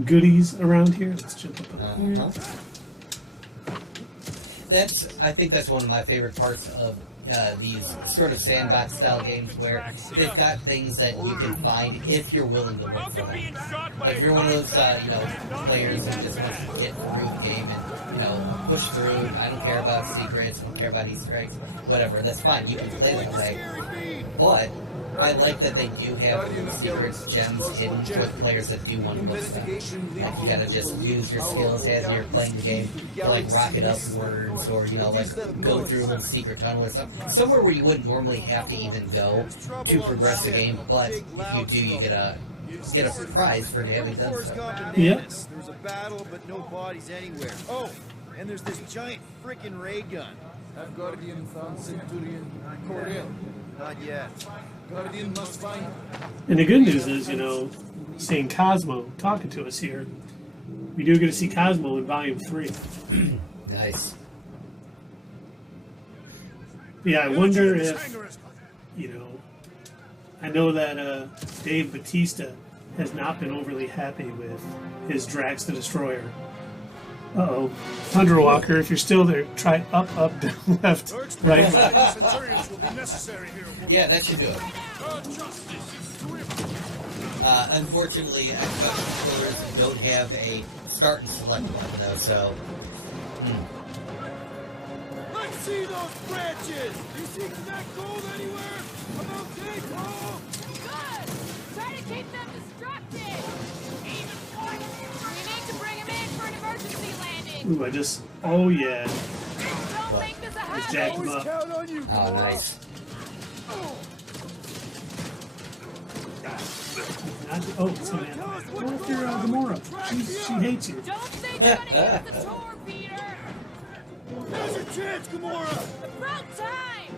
goodies around here. Let's jump up on here. I think that's one of my favorite parts of these sort of sandbox style games where they've got things that you can find if you're willing to look for them. Like if you're one of those players that just wants to get through the game and push through. I don't care about secrets. I don't care about Easter eggs. Whatever. That's fine. You can play that way. But I like that they do have secrets, gems hidden for the players that do want to look for them. Like, you gotta just use your skills as you're playing the game to, like, rocket up words or, like, go through a little secret tunnel or something. Somewhere where you wouldn't normally have to even go to progress the game, but if you do, you get a prize for having done so. Yeah. There's a battle, but no bodies anywhere. Oh, and there's this giant frickin' ray gun. Have Guardian found Centurion Cordell? Not yet. Guardian must find. And the good news is, seeing Cosmo talking to us here, we do get to see Cosmo in Volume 3. Nice. Yeah, I wonder if, I know that Dave Bautista has not been overly happy with his Drax the Destroyer. Uh-oh. Thunderwalker, if you're still there, try up, down, left, right, left. Centurions will be necessary here. Yeah, that should do it. Unfortunately, Xbox controllers don't have a start and select button, though, so... Let's see those branches! You see that gold anywhere? I'm okay, Paul! Good! Try to keep them distracted! We need to bring him in for an emergency landing! Ooh, oh yeah. Don't make this a Let's habit! jack him up. Count on you, Oh, nice. Oh, Samantha. Go after Gamora. She hates you. Don't think you're gonna get the tour, Peter! Now's your chance, Gamora! About time!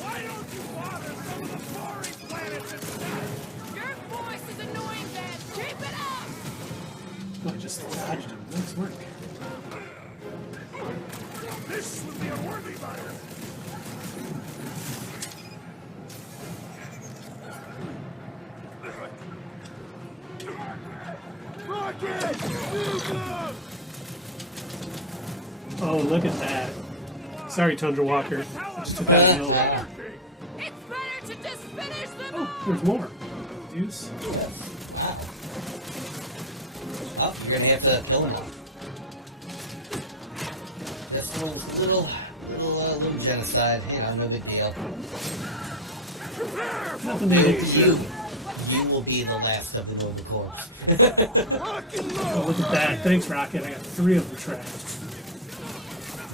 Why don't you bother some of the boring planets instead? Your voice is annoying, Ben! Keep it up! Oh, I just dodged him. Nice work. This would be a worthy fighter. Rocket! Move up! Oh, look at that. Sorry, Tundra Walker. I just took out a note. It's better to just finish them Oh, all! there's more. Deuce. Oh, you're gonna have to kill him all. Just a little genocide, no big deal. Nothing they don't deserve. You will be the last of the Nova Corps. Oh, look at that. Thanks, Rocket. I got 3 of them trapped.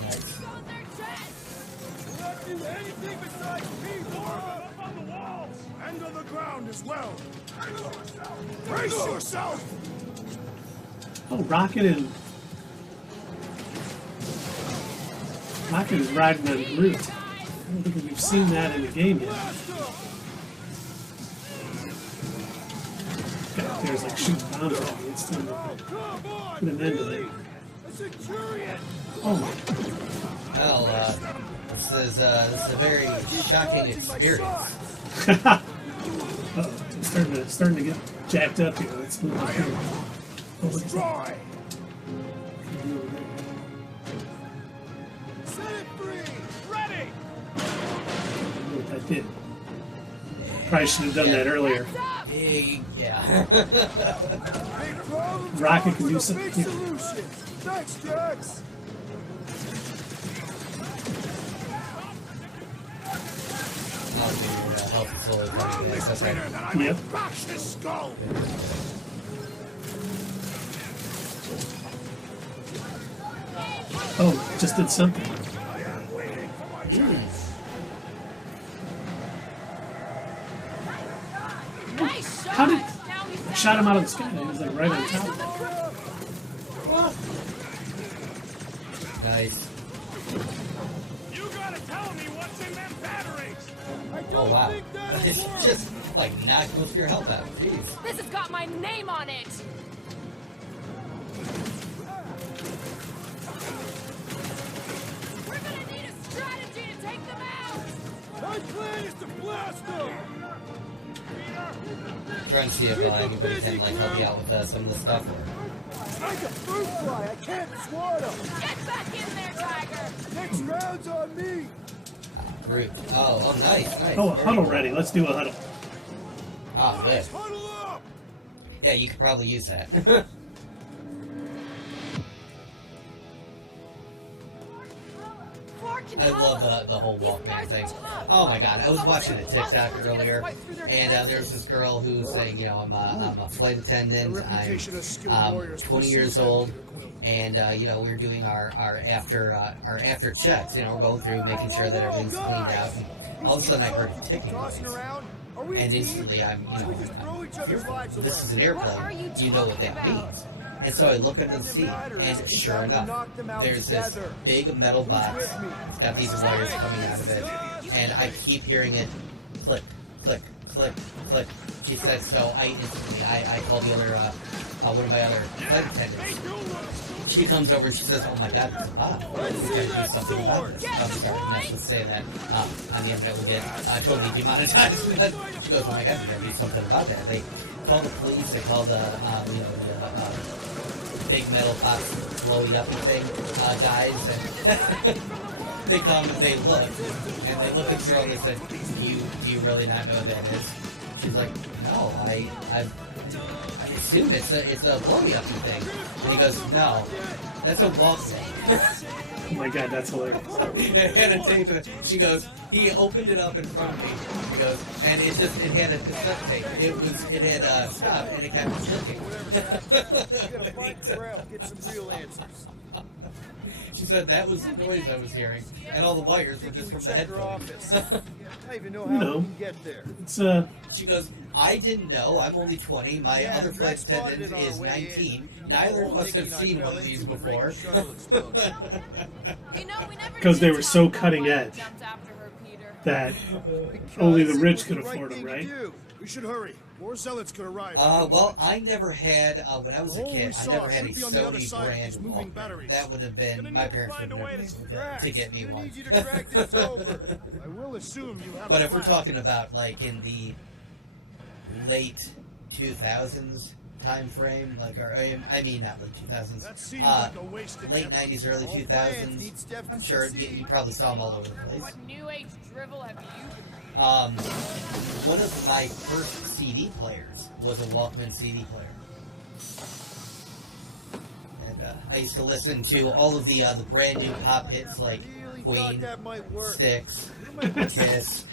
Nice. Not do anything besides me, Gamora! Up on the walls and on the ground as well. Brace yourself! Oh, Rocket is riding on Groot. I don't think we've seen that in the game yet. There's like shooting bombs at me. It's time to put an end to it. A Centurion! Oh my. Well, this is a very shocking experience. Uh-oh. It's starting to get jacked up here. Let's move on here. Oh, look at that. Set it free! Ready! Look what that did. Probably should have done that earlier. Yeah. Big problem, Rocket can do with a something big here. solution. Thanks, Jax! Help is slowly coming back. That's right. Yep. Bash his skull! Oh, just did something. Nice shot! How did... Now he's Shot him out of the sky. He was like right on top of it. Nice. You got attacked! tell me what's in them batteries. Oh wow. Just like knock most of your health out. Jeez. This has got my name on it! We're gonna need a strategy to take them out! My plan is to blast them! Trying to see if anybody can like help you out with some of the stuff. Like a fruit fly, I can't swat them! Get back in there, Tiger! Next round's on me! Root. Oh, nice. Oh, a Very huddle cool. ready. Let's do a huddle. Ah, good. Huddle up! Yeah, you could probably use that. I love the whole Walkman thing. Oh my god, I was watching a TikTok earlier, and there's this girl who's saying, you know, I'm a flight attendant, I'm 20 years old, and you know, we're doing our after checks. You know, we're going through making sure that everything's cleaned out. And all of a sudden, I heard a ticking noise, and instantly, this is an airplane. You know what that means. And so I look under the seat, and sure enough, there's this big metal box. It's got these wires coming out of it, and I keep hearing it click, click, click, click. She said, so I instantly, I called the other, one of my other flight attendants. She comes over and she says, oh my god, it's a bot. We gotta do something about this. I'm sorry, I'm not supposed to say that on the internet. We'll get totally demonetized. But she goes, oh my god, we gotta do something about that. They call the police, they call the, you know, the, big metal box blowy uppy thing, guys, and they come and they look at the girl and they said, do you really not know what that is? She's like, no, I assume it's a blowy uppy thing. And he goes, no, that's a Walkman. Oh my god, that's hilarious. And a tape of it. She goes, he opened it up in front of me. He goes, and it had a cassette tape. It had stopped and it kept clicking. You gotta find the trail, get some real answers. She said that was the noise I was hearing, and all the wires were just from the headphones. I don't even know how we can get there. It's She goes, I didn't know. I'm only 20. My other flight attendant is 19. Neither of us have seen one of these before. because they were so cutting edge that only the rich could afford them, right? We should hurry. More zealots could arrive. Well, I never had, when I was a kid, I never had a Sony brand Walkman. That would have been, my parents would have never been able to get me one. I will assume you have But if we're talking about, like, in the late 2000s time frame, like, or, I mean, not late 2000s, late 90s, early 2000s, I'm sure you probably saw them all over the place. What new age drivel have you been? One of my first CD players was a Walkman CD player. And I used to listen to all of the brand new pop hits like Queen, Styx, Kiss.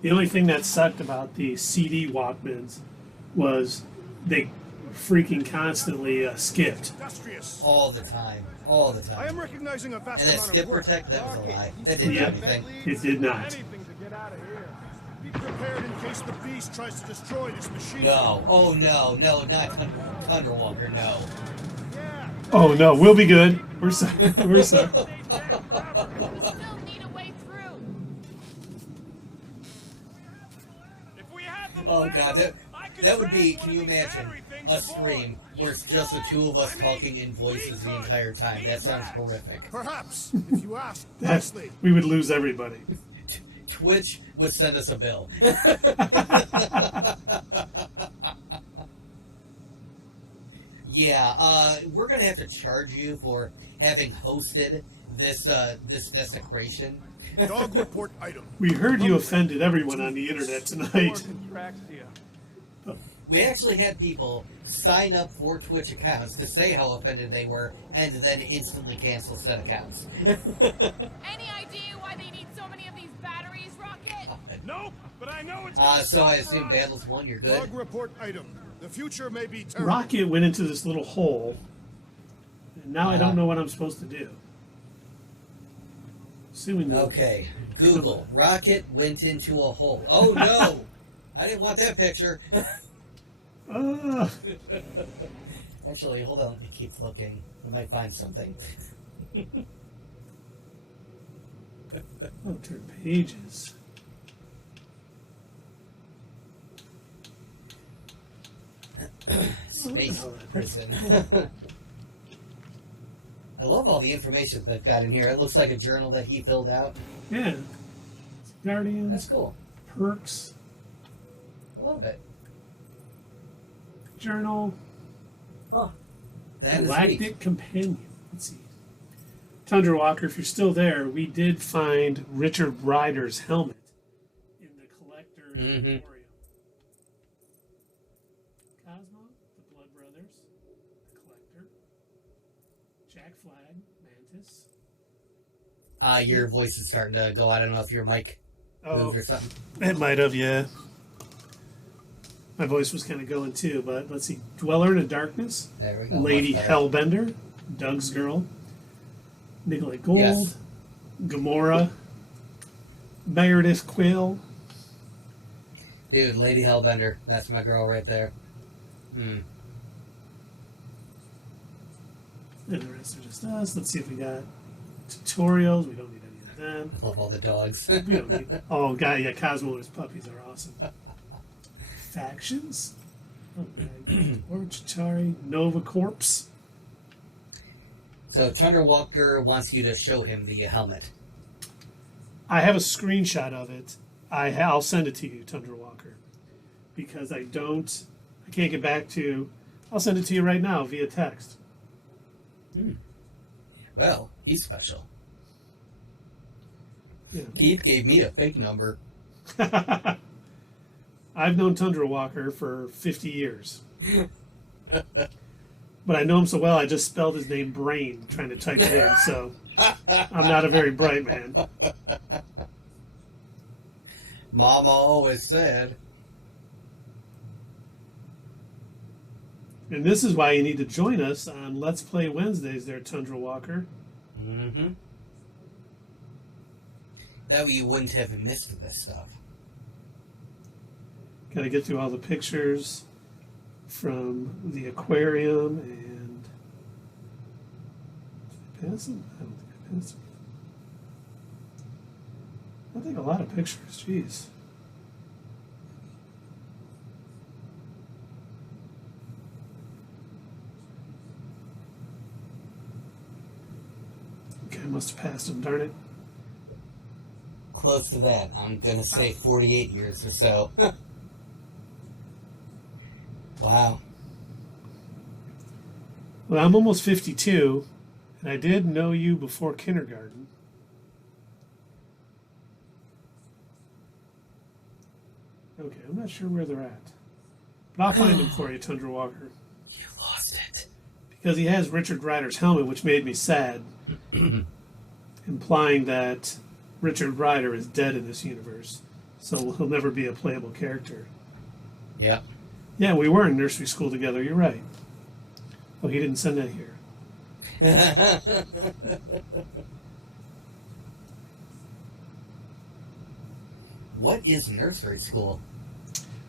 The only thing that sucked about the CD Walkmans was they freaking constantly skipped. All the time. All the I am time. recognizing a vast And that amount skip of work. protect, that was a lie. That didn't do Yeah. anything. It did not. Anything to get out of here. Be prepared in case the beast tries to destroy this machine. No. Oh no, not Thunderwalker, no. Oh no, we'll be good. We're sorry. We're sorry. We still need a way through. If we had the Oh lever, god, I could that would be, grab can you one of these imagine battery things a forward. stream where it's just the two of us talking in voices the entire time? That sounds horrific. Perhaps, if you ask That's, nicely. we would lose everybody. Twitch would send us a bill. Yeah, we're gonna have to charge you for having hosted this this desecration. Dog report item. We heard you offended everyone on the internet tonight. We actually had people sign up for Twitch accounts to say how offended they were, and then instantly cancel said accounts. Any idea why they need so many of these batteries, Rocket? Nope, but I know it's So I assume Battle's won. You're good. Dog report item. The future may be terrible. Rocket went into this little hole, and now I don't know what I'm supposed to do. Assuming that Okay, Google. Rocket went into a hole. Oh no! I didn't want that picture. Actually, hold on. Let me keep looking. I might find something. Oh, turn pages. Space prison. I love all the information they've got in here. It looks like a journal that he filled out. Yeah. Guardians. That's cool. Perks. I love it. Journal. Oh. That is neat. Galactic Companion. Let's see. Tundra Walker, if you're still there, we did find Richard Rider's helmet in the collector's emporium. Cosmo, the Blood Brothers, the Collector, Jack Flag, Mantis. Your voice is starting to go. I don't know if your mic moved or something. It might have, yeah. My voice was kind of going too, but let's see. Dweller in the Darkness, There we go. Lady Much better. Hellbender, Doug's Girl, Nicolette Gold, Yes. Gamora, Meredith Quill. Dude, Lady Hellbender. That's my girl right there. And the rest are just us. Let's see if we got tutorials. We don't need any of them. I love all the dogs. We don't need. Oh, God, yeah, Cosmo and his puppies are awesome. Factions. Okay. Or Chitari, Nova Corps. So Tundra Walker wants you to show him the helmet. I have a screenshot of it. I'll send it to you, Tundra Walker, because I can't get back to. I'll send it to you right now via text. Well, he's special. Yeah. Keith gave me a fake number. I've known Tundra Walker for 50 years. But I know him so well, I just spelled his name Brain trying to type it in, so I'm not a very bright man. Mama always said. And this is why you need to join us on Let's Play Wednesdays there, Tundra Walker. Mm-hmm. That way you wouldn't have missed this stuff. Got to get through all the pictures from the aquarium and. Did I pass them? I don't think I passed them. I think a lot of pictures. Jeez. Okay, I must have passed them. Darn it. Close to that. I'm gonna say 48 years or so. Wow. Well, I'm almost 52, and I did know you before kindergarten. Okay, I'm not sure where they're at. But I'll find them for you, Tundra Walker. You lost it. Because he has Richard Rider's helmet, which made me sad, implying that Richard Rider is dead in this universe, so he'll never be a playable character. Yep. Yeah, we were in nursery school together, you're right. Oh, he didn't send that here. What is nursery school?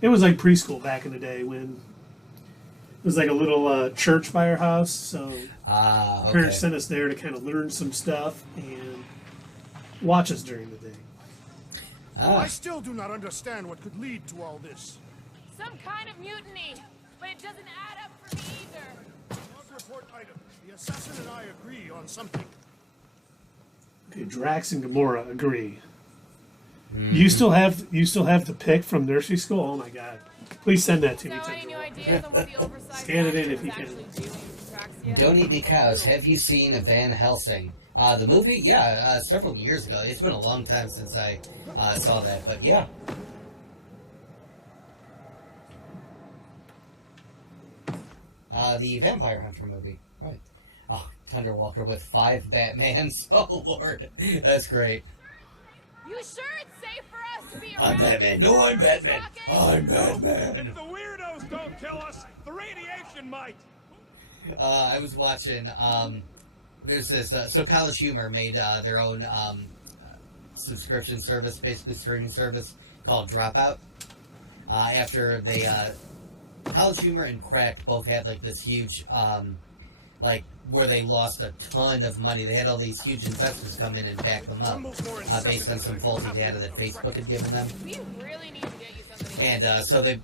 It was like preschool back in the day when it was like a little church by our house, so Okay. parents sent us there to kind of learn some stuff and watch us during the day. I still do not understand what could lead to all this. Some kind of mutiny, but it doesn't add up for me either. Log report item. The assassin and I agree on something. Okay, Drax and Gamora agree. You still have the pic from nursery school? Oh my god! Please send that to me. So, any new Tundra. ideas on what the oversized Scan it in monster if you is can. actually doing to Traxia? Don't Eat Me Cows. Have you seen Van Helsing? The movie? Yeah, several years ago. It's been a long time since I saw that, but yeah. The Vampire Hunter movie. Right. Oh, Tundra Walker with 5 Batmans. Oh, Lord. That's great. You sure it's safe for us to be around? I'm Batman. No, I'm Batman. I'm Batman. If the weirdos don't kill us, the radiation might. I was watching, there's this, so College Humor made their own subscription service, basically streaming service, called Dropout. After they, College Humor and Cracked both had like this huge like where they lost a ton of money. They had all these huge investors come in and back them up based on some faulty data that Facebook had given them. We really need to get you something. And so they,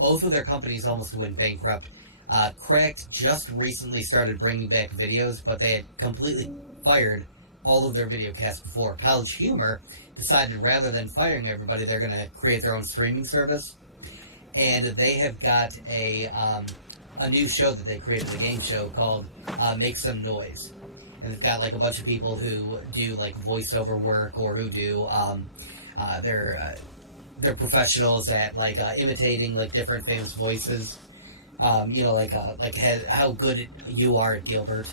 both of their companies almost went bankrupt. Cracked just recently started bringing back videos, but they had completely fired all of their video casts before. College Humor decided rather than firing everybody, they're going to create their own streaming service. And they have got a new show that they created, a game show called Make Some Noise. And they've got like a bunch of people who do like voiceover work, or who do they're professionals at like imitating like different famous voices. You know, like how good you are at Gilbert.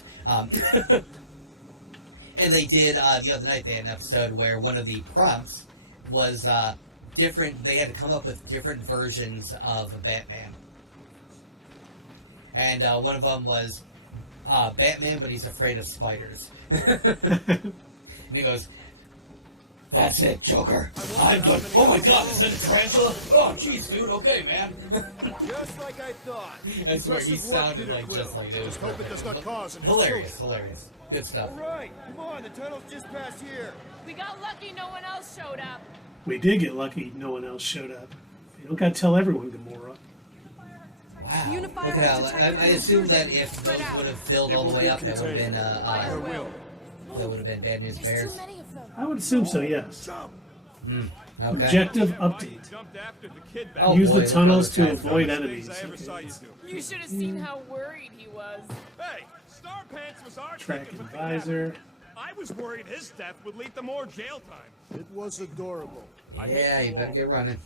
And they did the other night. They had an episode where one of the prompts was different. They had to come up with different versions of Batman. And one of them was Batman, but he's afraid of spiders. And he goes, "That's it, Joker. I'm good. Oh my God, is it a tarantula? Oh, jeez, dude. Okay, man." Just like I thought. I swear, he sounded like just like it was Just hope it does not cause any hilarious, hilarious. Good stuff. All right, come on, the tunnel's just past here. We got lucky no one else showed up. We did get lucky no one else showed up. You don't gotta tell everyone Gamora. Wow. Unifier Look at has how, detected I assume that if Spread those out. would have filled all the way up, that would have been Fire will. that would have been bad news bears. Too many of them. I would assume so, yes. Okay. Objective update. Jumped after the kid back. Oh, Use boy, the tunnels look to at those avoid Things enemies. I ever saw you do. You should have seen how worried he was. Hey, Star Pants was our Track ticket with the advisor. captain. I was worried his death would lead to more jail time. It was adorable. Yeah, you better get running.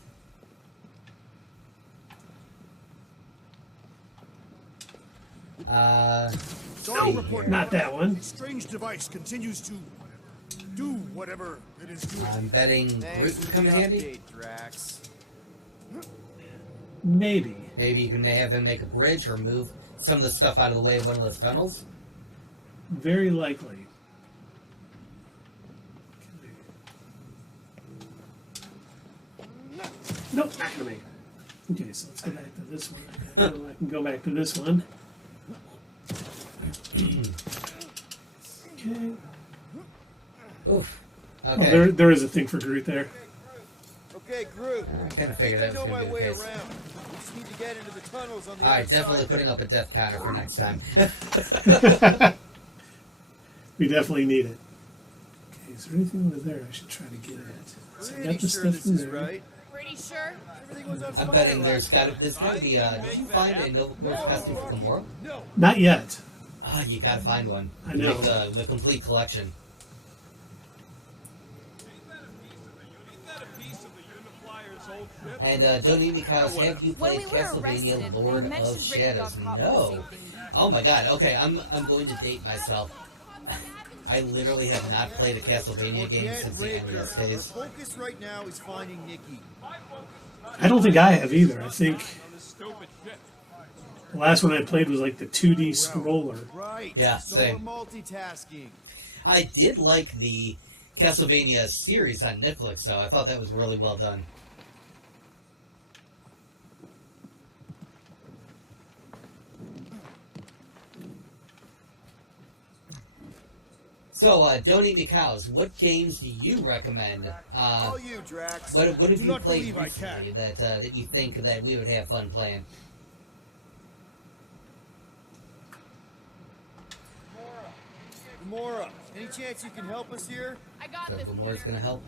Sorry, report. Not that one. A strange device continues to do whatever it is doing. I'm betting Groot Thanks would for come the in handy. update, Drax. Maybe. Maybe you can have him make a bridge or move some of the stuff out of the way of one of those tunnels. Very likely. Nope, not gonna make it. Okay, so let's go back to this one. I can go back to this one. Okay. Oof. Oh, Okay. there is a thing for Groot there. Okay, Groot. I kind of figured I that was know going my to be the way case. around. We just need to get into the tunnels on the Alright, other definitely side putting there. up a death counter for next time. We definitely need it. Okay, is there anything over there I should try to get at? So I got Pretty the sure stuff this in is there. right. Pretty sure. Everything was on I'm fire betting last there's got to be did you find a Nova Force costume for Gamora? Not yet. Oh, you gotta find one. I know. Like the complete collection. Ain't that a piece of the Uniflyer's old ship? And don't eat me cows, have you When played we were Castlevania arrested, Lord they of mentioned Rick Shadows? got caught with the No. same thing. Oh my god, okay, I'm going to date myself. I literally have not played a Castlevania game Forget since the Raker. NES Our days. focus right now is finding Nikki. I don't think I have either. I think On this stupid ship. the last one I played was like the 2D scroller. Right. Yeah, so same. we're multitasking. I did like the Castlevania series on Netflix, though. I thought that was really well done. So, don't eat me cows. What games do you recommend? All you, Drax. What have Do you not played believe I recently can. that you think that we would have fun playing? Gamora, any chance you can help us here? I got So this. Gamora's Peter. gonna help.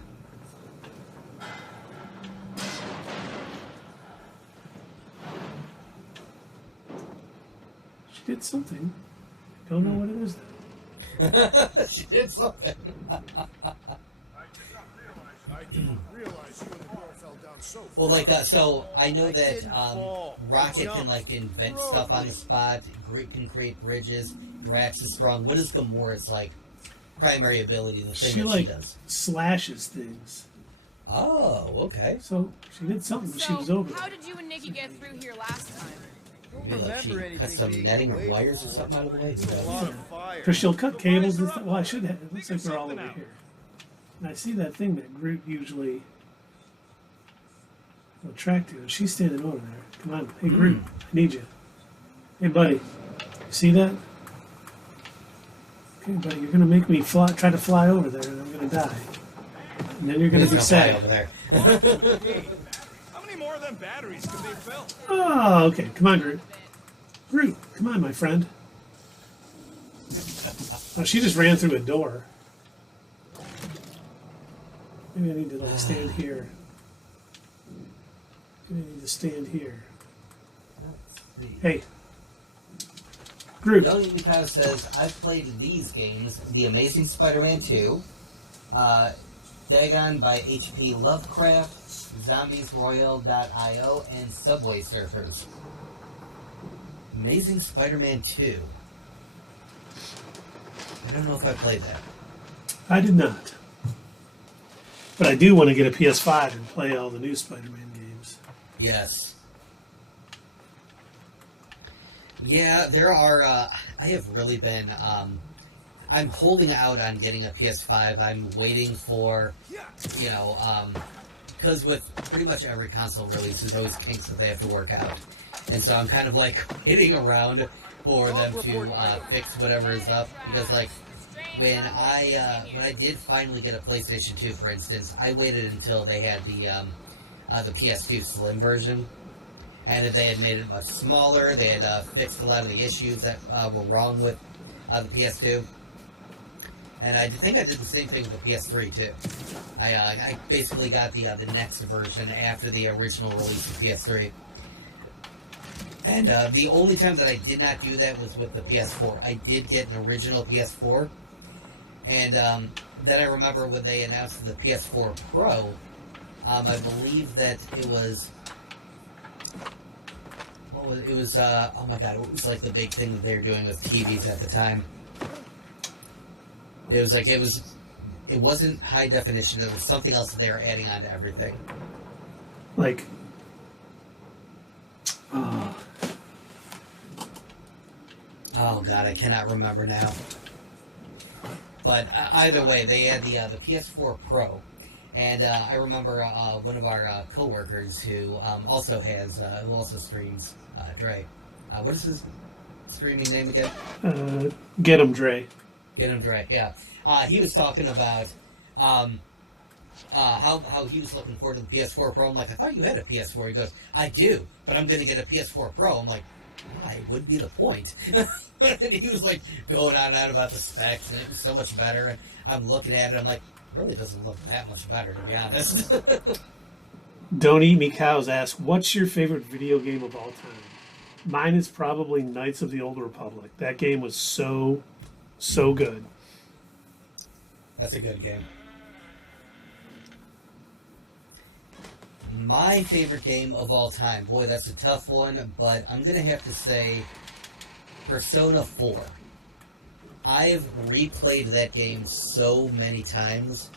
She did something. Don't know what it is though. She did something. I didn't realize you and the girl fell down so far. Well, like, so I know that didn't fall. I Rocket can jumped. like invent Bro, stuff on the please. spot. Groot can create bridges. Drax is strong. What is Gamora's like primary ability? The thing She that like she does. slashes things. Oh, okay. So she did something, but she was So, over how it. did you and Nikki get through here last time? Maybe like she Remember cut anything some being netting or away wires or before. something out of the way. There's a lot of fire. Because she'll cut cables and stuff. Well, I should have. It looks like they're all over here. And I see that thing that Groot usually will attract to. And she's standing over there. Come on. Hey, Groot. I need you. Hey, buddy. See that? Okay, buddy, you're gonna make me try to fly over there, and I'm gonna die. And then you're gonna be Fly sad. over there. How many more of them batteries can they fill? Oh, okay. Come on, Groot. Groot, come on, my friend. Oh, she just ran through a door. Maybe I need to like stand here. Maybe I need to stand here. Hey, Groot. Young Mikao says, I've played these games, The Amazing Spider-Man 2, Dagon by H.P. Lovecraft, ZombiesRoyal.io, and Subway Surfers. Amazing Spider-Man 2. I don't know if I played that. I did not. But I do want to get a PS5 and play all the new Spider-Man games. Yes. Yeah, there are, I have really been, I'm holding out on getting a PS5. I'm waiting for, you know, because with pretty much every console release, there's always kinks that they have to work out. And so I'm kind of like waiting around for them to fix whatever is up. Because like when I did finally get a PlayStation 2, for instance, I waited until they had the PS2 Slim version. And they had made it much smaller. They had fixed a lot of the issues that were wrong with the PS2. And I think I did the same thing with the PS3 too. I basically got the next version after the original release of PS3. And the only time that I did not do that was with the PS4. I did get an original PS4. And then I remember when they announced the PS4 Pro, I believe that it was... It was, oh my god, it was like the big thing that they were doing with TVs at the time. It was like, it wasn't high definition, it was something else that they were adding on to everything. Like, oh god, I cannot remember now. But either way, they had the PS4 Pro. And I remember one of our co-workers who also streams, Dre. What is his streaming name again? Get 'em, Dre. Get him, Dre. Yeah. He was talking about how he was looking forward to the PS4 Pro. I'm like, I thought you had a PS4. He goes, I do, but I'm going to get a PS4 Pro. I'm like, why would be the point? And he was like going on and on about the specs, and it was so much better. And I'm looking at it, I'm like, really doesn't look that much better, to be honest. Don't Eat Me Cows asks, what's your favorite video game of all time? Mine is probably Knights of the Old Republic. That game was so good. That's a good game. My favorite game of all time. Boy, that's a tough one, but I'm going to have to say Persona 4. I've replayed that game so many times,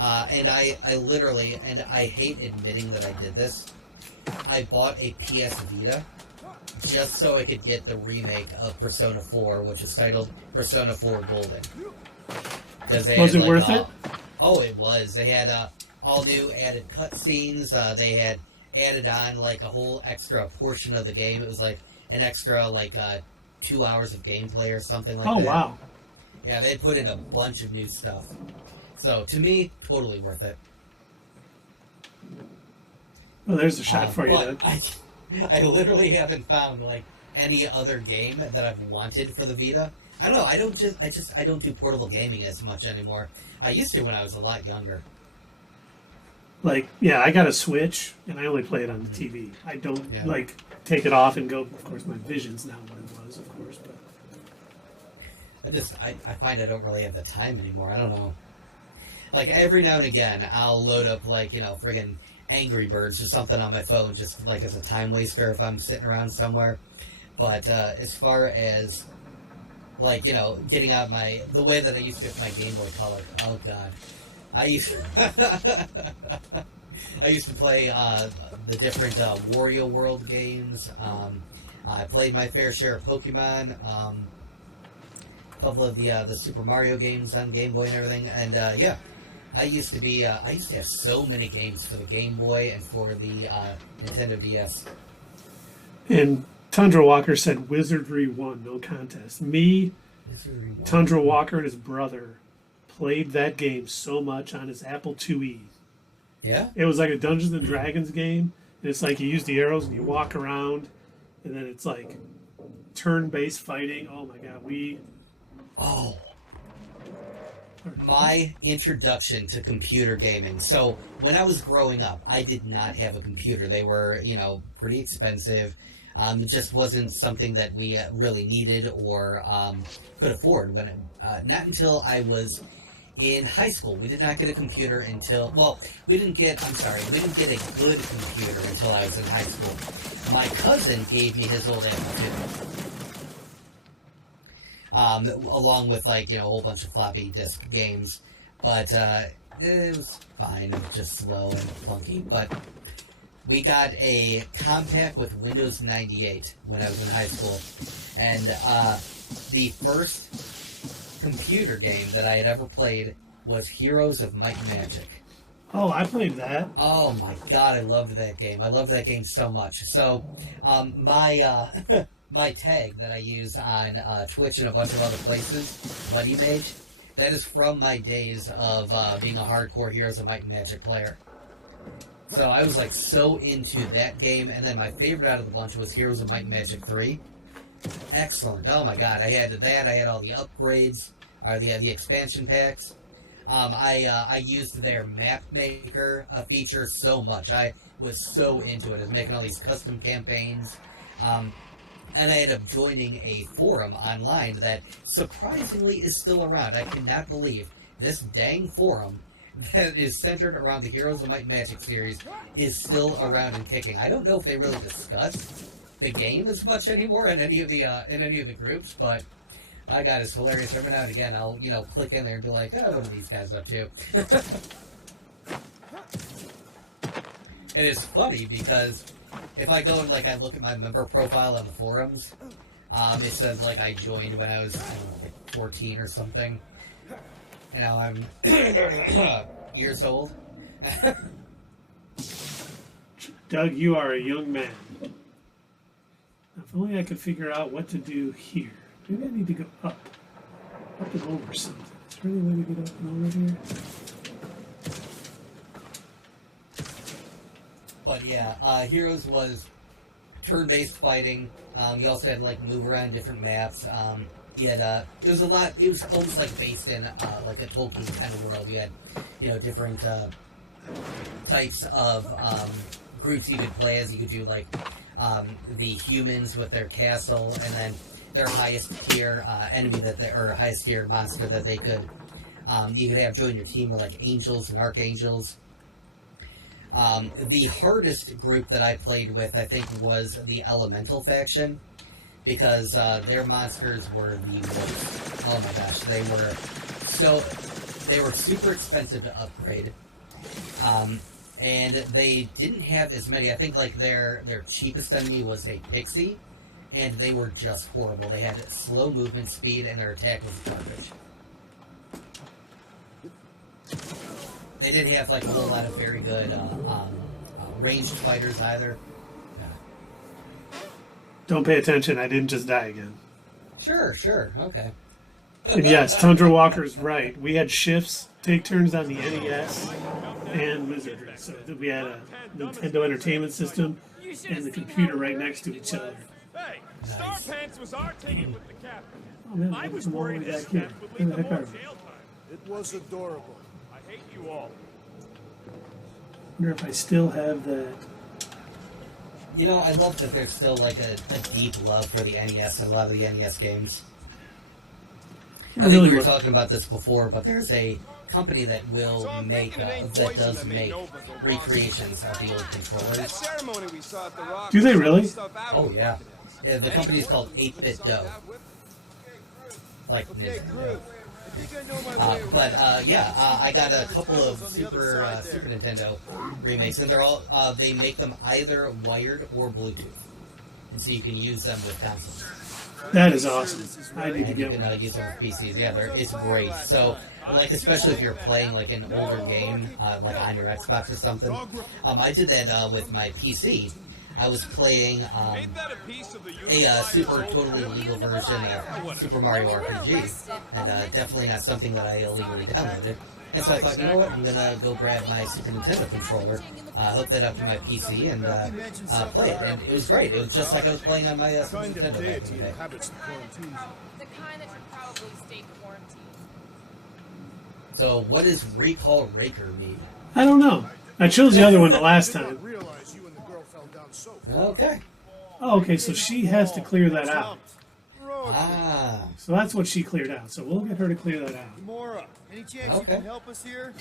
and I literally, and I hate admitting that I did this, I bought a PS Vita just so I could get the remake of Persona 4, which is titled Persona 4 Golden. Was it worth it? Oh, it was. They had all new added cutscenes. They had added on like a whole extra portion of the game. It was like an extra 2 hours of gameplay or something like that. Oh, wow. Yeah, they put in a bunch of new stuff. So, to me, totally worth it. Well, there's a shot for you, but then. I literally haven't found, any other game that I've wanted for the Vita. I don't know, I don't do portable gaming as much anymore. I used to when I was a lot younger. I got a Switch, and I only play it on the TV. I don't, take it off and go. Of course, my vision's not what it was, of course, but... I find I don't really have the time anymore. I don't know. Every now and again, I'll load up, friggin' Angry Birds or something on my phone, just, as a time waster if I'm sitting around somewhere. But, as far as, getting out the way that I used to with my Game Boy Color, oh, God. I used to play, the different, Wario World games. I played my fair share of Pokemon, couple of the Super Mario games on Game Boy and everything, and yeah, I used to have so many games for the Game Boy and for the Nintendo DS. And Tundra Walker said Wizardry won, no contest. Me, Tundra Walker and his brother played that game so much on his Apple IIe. Yeah? It was like a Dungeons and Dragons game. And it's like you use the arrows and you walk around, and then it's like turn-based fighting. Oh my god, Oh. My introduction to computer gaming. So, when I was growing up, I did not have a computer. They were, pretty expensive. It just wasn't something that we really needed or could afford. Not until I was in high school. We did not get a computer until, we didn't get a good computer until I was in high school. My cousin gave me his old Apple II. Along with, a whole bunch of floppy disk games. But it was fine. It was just slow and clunky. But we got a compact with Windows 98 when I was in high school. And the first computer game that I had ever played was Heroes of Might and Magic. Oh, I played that. Oh my god, I loved that game. I loved that game so much. So, my tag that I use on Twitch and a bunch of other places, Bloody Mage, that is from my days of being a hardcore Heroes of Might and Magic player. So I was so into that game, and then my favorite out of the bunch was Heroes of Might and Magic 3. Excellent. Oh my god, I had that, I had all the upgrades, or the expansion packs. I used their map maker feature so much. I was so into it. I was making all these custom campaigns. And I ended up joining a forum online that surprisingly is still around. I cannot believe this dang forum that is centered around the Heroes of Might and Magic series is still around and kicking. I don't know if they really discuss the game as much anymore in any of the groups, but my god, it's hilarious. Every now and again, I'll click in there and be like, oh, what are these guys up to? And it's funny because if I go and I look at my member profile on the forums, it says I joined when I was 14 or something, and now I'm years old. Doug, you are a young man. If only I could figure out what to do here. Maybe I need to go up and over something. Is there any way to get up and over here? But yeah, Heroes was turn-based fighting. You also had move around different maps. You had it was almost based in a Tolkien kind of world. You had different types of groups you could play as. You could do the humans with their castle, and then their highest tier enemy highest tier monster that they could you could have join your team with angels and archangels. The hardest group that I played with, I think, was the Elemental faction, because their monsters were the worst. Oh my gosh, they were super expensive to upgrade, and they didn't have as many. I think their cheapest enemy was a pixie, and they were just horrible. They had slow movement speed, and their attack was garbage. They didn't have a whole lot of very good ranged fighters either. Yeah. Don't pay attention. I didn't just die again. Sure, okay. And yes, Tundra Walker's right. We had shifts, take turns on the NES and Wizardry. So we had a Nintendo Entertainment System and the computer right next to each other. Hey, Star Pants was our ticket with the captain. Oh man, I was I'm all the way worried his back here. death would Where lead the to heck more are we? jail time. It was adorable. I hate you all. I wonder if I still have that. I love that there's still a deep love for the NES and a lot of the NES games. I think we were talking about this before, but there's a company that will make that does make recreations of the old controllers. Do they really? Oh yeah, the company is called 8-Bit Dough. Nintendo. I got a couple of Super Nintendo remakes, and they're all they make them either wired or Bluetooth, and so you can use them with consoles. That is awesome. I need to And you get can one. use them with PCs. Yeah, it's great. So, especially if you're playing an older game, on your Xbox or something. I did that with my PC. I was playing Ain't that a piece of the a super totally legal version of Super Mario RPG, and definitely not something that I illegally downloaded. And so I thought, you know what, I'm gonna go grab my Super Nintendo controller, hook that up to my PC, and play it. And it was great. It was just like I was playing on my Super Kind of Nintendo back in deity the day. inhabits the quarantine. The kind that should probably stay quarantined. So what does Recall Raker mean? I don't know. I chose the other one the last I did time. not realize you and the girl fell down so. Okay. Oh, okay, so she has to clear that out. Ah. So that's what she cleared out. So we'll get her to clear that out. Gamora, any chance you Okay. can help us here?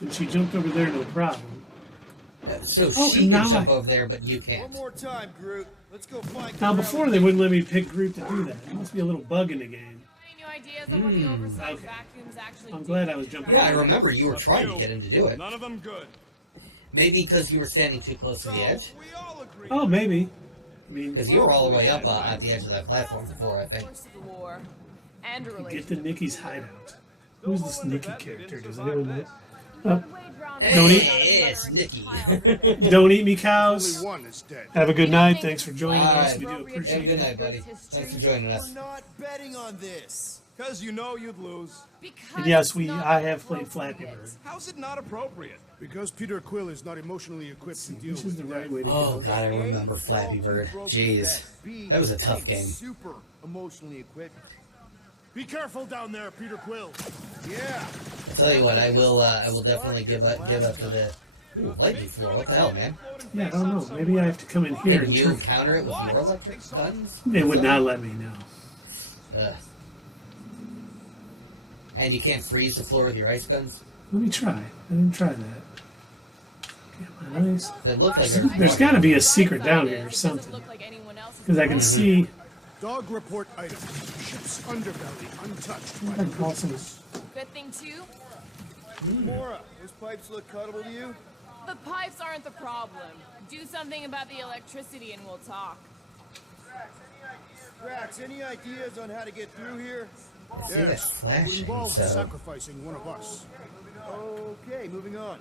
And she jumped over there, no problem. So Oh, she now can jump I- over there, but you One can't. more time, Groot. Let's go find. Now Gamora. before they wouldn't let me pick Groot to do that. There must be a little bug in the game. Any new ideas on what the oversized Okay. vacuums actually I'm do? glad I was jumping. Yeah, I over. remember you were trying to get him to do it. None of them good. Maybe because you were standing too close to the edge? We all agree. Oh, maybe. I mean, Because you were all the way up at the edge of that platform before, I think. Course of the war and a get relationship. to Nikki's hideout. Who's this Nikki character? Does anyone know? Oh, Hey, Don't eat- it's Nikki. don't eat me, Only cows. one is dead. Have a good night. Thanks for joining All us. right. We do Have a appreciate good it. night, buddy. Thanks for joining We're us. not betting on this. Because you know you'd lose. Because Yes, it's we. not I have played appropriate. Flappy Bird. How's it not appropriate? Because Peter Quill is not emotionally equipped to deal Which is with the that. right way to Oh, go. God, I remember Flappy Bird. Jeez. That was a tough game. Super emotionally equipped. Be careful down there, Peter Quill. Yeah. I tell you what, I will definitely give up to the... Ooh, lightning floor, what the hell, man? Yeah, I don't know. Maybe I have to come in here Can and you turn. counter it with your electric guns? They would not let me know. Ugh. And you can't freeze the floor with your ice guns? Let me try. I didn't try that. Get my eyes. It looked like There's got to be a secret down here or It doesn't something. look like anyone else's Because I can see. Dog report item. Ship's underbelly untouched by I can call some. Good thing too. Gamora, those pipes look cuttable to you? The pipes aren't the problem. Do something about the electricity and we'll talk. Drax, any ideas on how to get through here? See that would flashing, involve so... sacrificing one of us. Okay, moving on.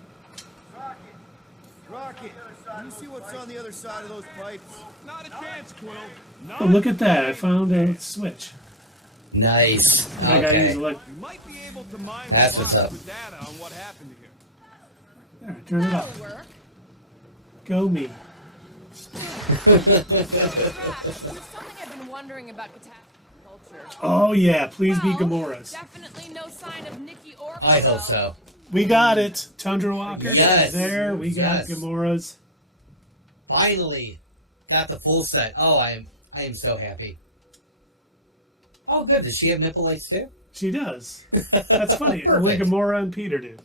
Rocket, can you see what's on the other side of those pipes? Not a chance, Quill. Oh, look at that. I found a switch. Nice. I gotta use Okay. elect. You might be able to mine That's the what's box up. with data on what happened here. There, turn it up. That'll work. Go me. There's something I've been wondering about catastrophe culture. Oh yeah, please be Well, Gamora's. Definitely no sign of Nikki or I hope Quill. so. We got it. Tundra Walker. Yes. There, we got Yes. Gamora's. Finally, got the full set. Oh, I am so happy. Oh, good. Does she have nipple lights too? She does. That's funny. Only Perfect. Gamora and Peter do.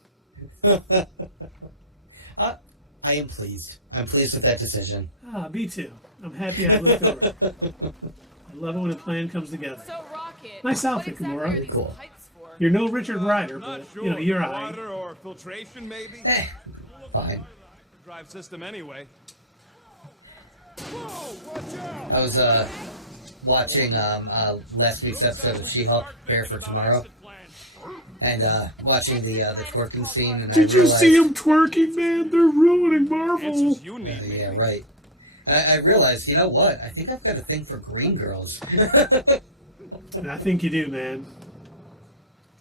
I am pleased. I'm pleased with that decision. Ah, me too. I'm happy I looked over it. I love it when a plan comes together. So Rocket, Nice what outfit, exactly Gamora. are these Cool. pipes for? You're no Richard Rider, Not but sure. you know you're alright. Water or filtration, maybe? Eh, fine. Drive system anyway. I was watching last week's episode of She-Hulk, Bear for Tomorrow, and watching the twerking scene, and Did I you realized, see them twerking, man? They're ruining Marvel. Answers you need, maybe. Yeah, right. I realized, you know what? I think I've got a thing for green girls. And I think you do, man.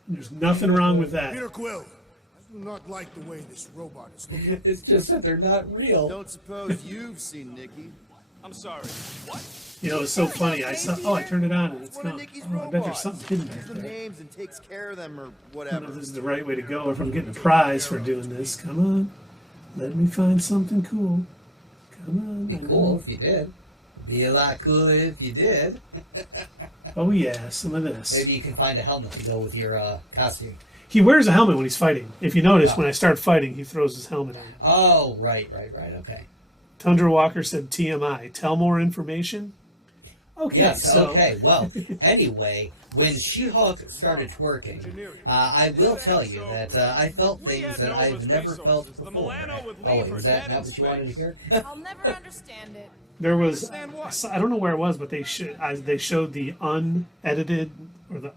There's nothing wrong with that. Peter Quill, I do not like the way this robot is looking. It's just that they're not real. Don't suppose you've seen Nikki. I'm sorry. What? You know, it's so funny. I saw. Oh, I turned it on and it's One of gone. Nikki's Oh, I bet there's robots. something hidden Gives back them there. names and takes care of them or I don't know whatever. if this is the right way to go or if I'm getting a prize for doing this. Come on. Let me find something cool. Come on. Be cool if you did. Be a lot cooler if you did. Oh, yeah. Some of this. Maybe you can find a helmet to go with your costume. He wears a helmet when he's fighting. If you notice, when I start fighting, he throws his helmet on. Oh, right. Okay. Tundra Walker said TMI. Tell more information? Okay. Yes, so, okay. Well, anyway, when She-Hulk started twerking, I will tell you that I felt things that I've never felt before. Oh, wait, was that not what you wanted to hear? I'll never understand it. There was, I don't know where it was, but they showed the unedited or the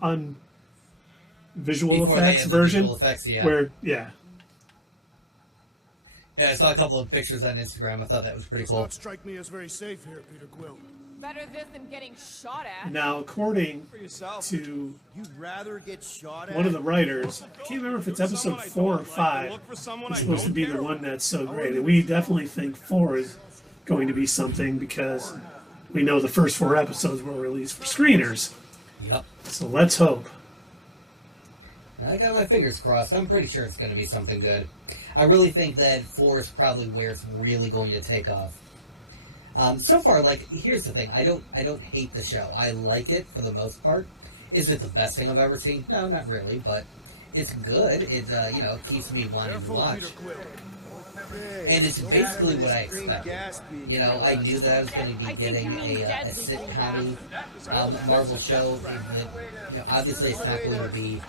visual Before they effects had the version. visual effects, yeah. Where, yeah. Yeah, I saw a couple of pictures on Instagram. I thought that was pretty Does cool. not strike me as very safe here, Peter Quill. Better this than getting shot at. Now, according For yourself. to You'd rather get shot at? one of the writers, I can't remember if it's episode 4 or 5. Look for someone It's I supposed to don't be the care one that's so great. And we definitely think 4 is going to be something because we know the first 4 episodes were released for screeners. Yep. So let's hope. I got my fingers crossed. I'm pretty sure it's going to be something good. I really think that 4 is probably where it's really going to take off. So far, like, here's the thing. I don't hate the show. I like it for the most part. Is it the best thing I've ever seen? No, not really, but it's good. It, you know, keeps me wanting to Careful, watch. Peter Quill. And it's basically what I expected. You know, I knew that I was going to be getting a sitcom Marvel show. That, you know, obviously, it's not going to be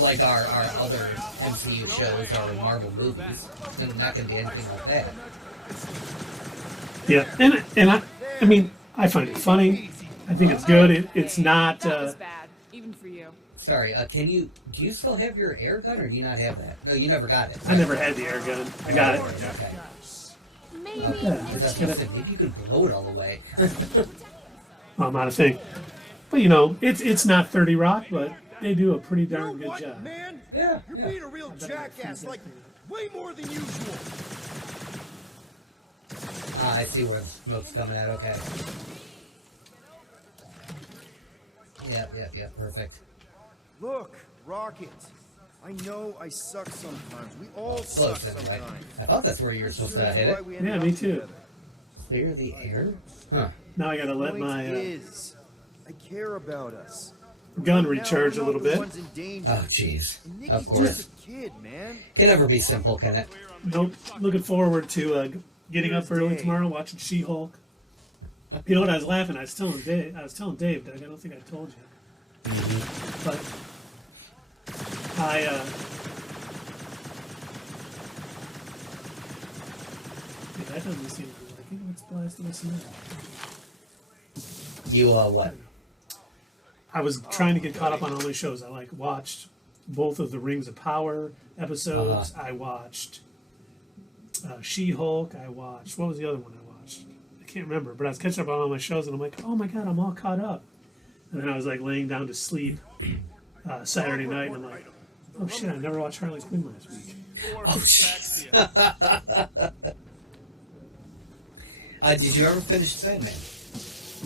like our other MCU shows or Marvel movies. It's not going to be anything like that. Yeah, and I mean, I find it funny. I think it's good. It's not. That was bad, even for you. Sorry, do you still have your air gun, or do you not have that? No, you never got it. I never had the air gun. I got it. Okay. Maybe Because I was gonna say, maybe you could blow it all the way. Well, not a thing. But you know, it's not 30 Rock, but they do a pretty You know darn good what, job. man? Yeah, You're yeah. being a real jackass, like way more than usual. I see where the smoke's coming out. Okay. Yep. Perfect. Look, Rocket. I know I suck sometimes. We all Close suck anyway. sometimes. I thought that's where you were supposed to hit it. Yeah, me too. Clear the air? Huh. Now I gotta let Point my is, I care about us. gun Now, recharge a we're little not the bit. ones in danger. Oh, jeez. And Of Nikki's course. just a kid, man. Can never be simple, can it? Nope. Looking forward to getting up early tomorrow, watching She-Hulk. You know what? I was laughing. I was telling Dave, Doug. I don't think I told you, but I. Yeah, that doesn't seem to be working. Let's blast this now. You, what? I was trying to get caught up on all my shows. I watched both of the Rings of Power episodes. I watched She-Hulk. I watched, what was the other one I watched? I can't remember, but I was catching up on all my shows, and I'm like, oh my god, I'm all caught up. And then I was like laying down to sleep Saturday night, and I'm like, oh shit, I never watched Harley Quinn last week. Oh, jeez. Did you ever finish Sandman?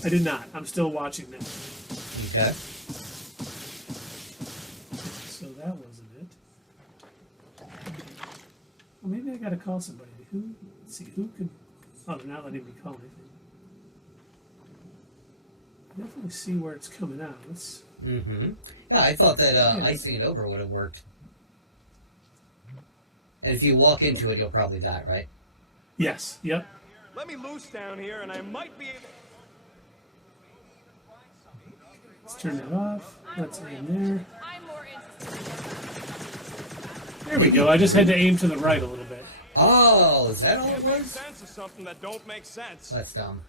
I did not. I'm still watching now. Okay. So that wasn't it. Well, maybe I gotta call somebody. Let's see, who could... Oh, they're not letting me call anything. Definitely see where it's coming out. Let's... Mm-hmm. Yeah, I thought that icing it over would have worked. And if you walk into it, you'll probably die, right? Yes, yep. Let me loose down here, and I might be able... Let's turn that off. Let's aim there. I'm more interested. There we go. I just had to aim to the right a little bit. Oh, is that all it Make was? sense of something that don't make sense. That's dumb.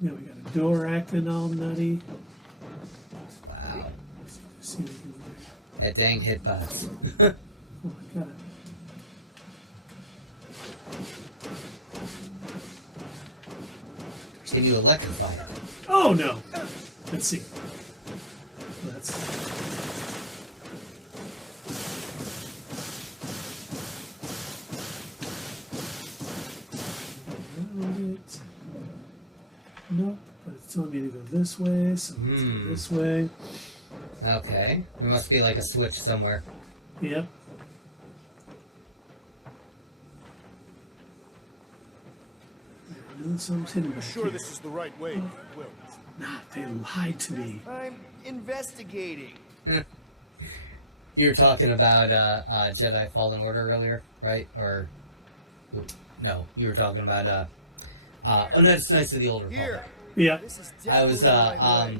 Now we got a door acting all nutty. Wow. Let's see what we can do. That dang hitbox. Oh my god. Can you electrify it? Oh no. Let's see. Let's... Nope, but it's telling me to go this way, so let's go this way. Okay. There must be like a switch somewhere. Yep. Something's hidden back Sure here. this is the right way, Peter Quill. Nah, they lied to me. I'm investigating. You were talking about Jedi Fallen Order earlier, right? Or no, you were talking about oh, that's Knights of the Old Republic. Here. Yeah. This is I was definitely the right way.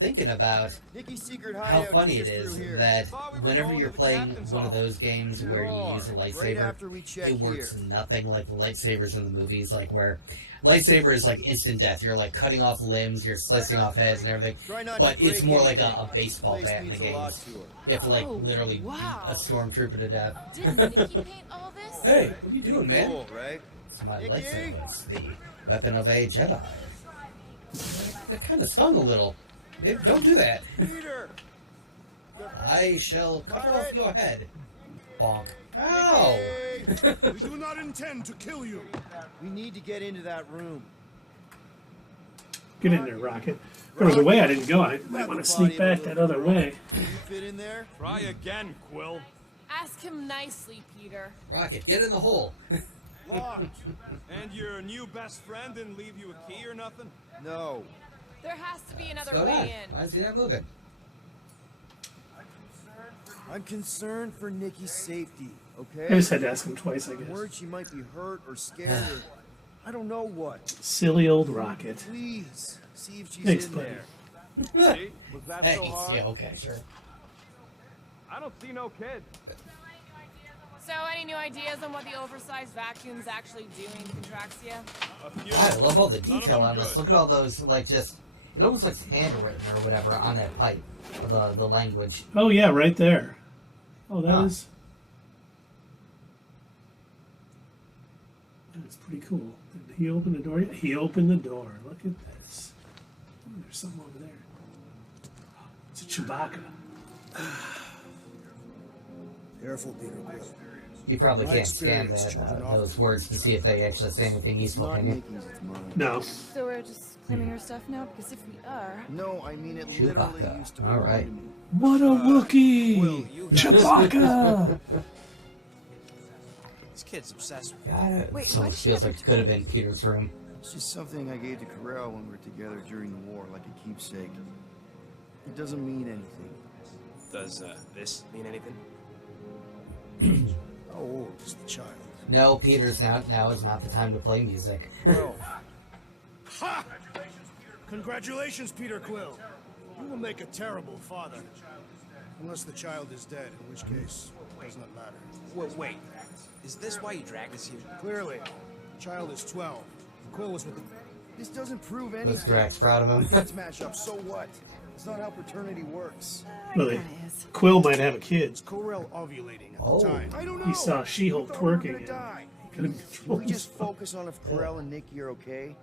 thinking about Nicky's secret how hideout funny it just is through here. that Thought we were whenever going you're to the playing captain's one of hall. those games where you use a Right lightsaber, after we check it works here. nothing like the lightsabers in the movies, like where lightsaber is like instant death. You're like cutting off limbs, you're slicing off heads and everything. Try not But to it's break more like anything. a baseball Place bat in the means a lot games. to her. You have to like Oh, literally wow. beat a stormtrooper to death. Didn't Nikki paint all this? Hey, what are you doing, man? Cool, right? It's my Nikki? lightsaber. It's the weapon of a Jedi. It kind of stung a little. Don't do that. Peter! I shall cut off your head. Bonk. Ow! Hey! We do not intend to kill you. We need to get into that room. Get in there, Rocket. There was a way I didn't go. I might want to sneak back that other way. Can you fit in there? Try again, Quill. Ask him nicely, Peter. Rocket, get in the hole. Locked. And your new best friend didn't leave you a key or nothing? No. There has to be another Go on. way in. Why is he not moving? I'm concerned for Nikki's safety, okay? I just had to ask him twice, I I'm guess. worried she might be hurt or scared or I don't know what. Silly old Rocket. Please, see if she's Thanks, in buddy. there. See? Was that Hey, so hard? yeah, okay, sure. I don't see no kid. So, any new ideas on what the oversized vacuum's actually doing to Contraxia? A few. I love all the None of detail them on this. good. Look at all those, like, just... It almost looks handwritten or whatever on that pipe. The language. Oh, yeah, right there. Oh, that Huh. is... That's pretty cool. Did he open the door? He opened the door. Look at this. Oh, there's something over there. It's a Chewbacca. Careful, Peter Quill. You probably My can't scan experience that, jumping off those words to see if they actually say anything It's useful, not can you? Nikki's, it's mine. No. So we're just claiming her stuff now? Because if we are... No, I mean it literally Chewbacca. used to All belong right. to me. What a Wookiee! Will, you guys- Chewbacca! This kid's obsessed with God, it Wait, why almost did she feels have like it could have been Peter's room. It's just something I gave to Carell when we were together during the war, like a keepsake. It doesn't mean anything. Does this mean anything? How old is the child? No, Peter's now is not the time to play music. Well, Ha! Congratulations, Peter Quill. You will make a terrible father. Unless the child is dead, in which case, it does not matter. Wait. Is this why you dragged us here? Clearly, the child is 12. Quill was with the... this doesn't prove Was anything. Drax proud of him? Kids match up, so what? It's not how paternity works. Really? Kinda is. Quill might have a kid. Corel ovulating at Oh. the time. I don't know. He saw She-Hulk I thought we were twerking. gonna and die. he couldn't Can control we just himself. focus on if Carell and Nikki are okay?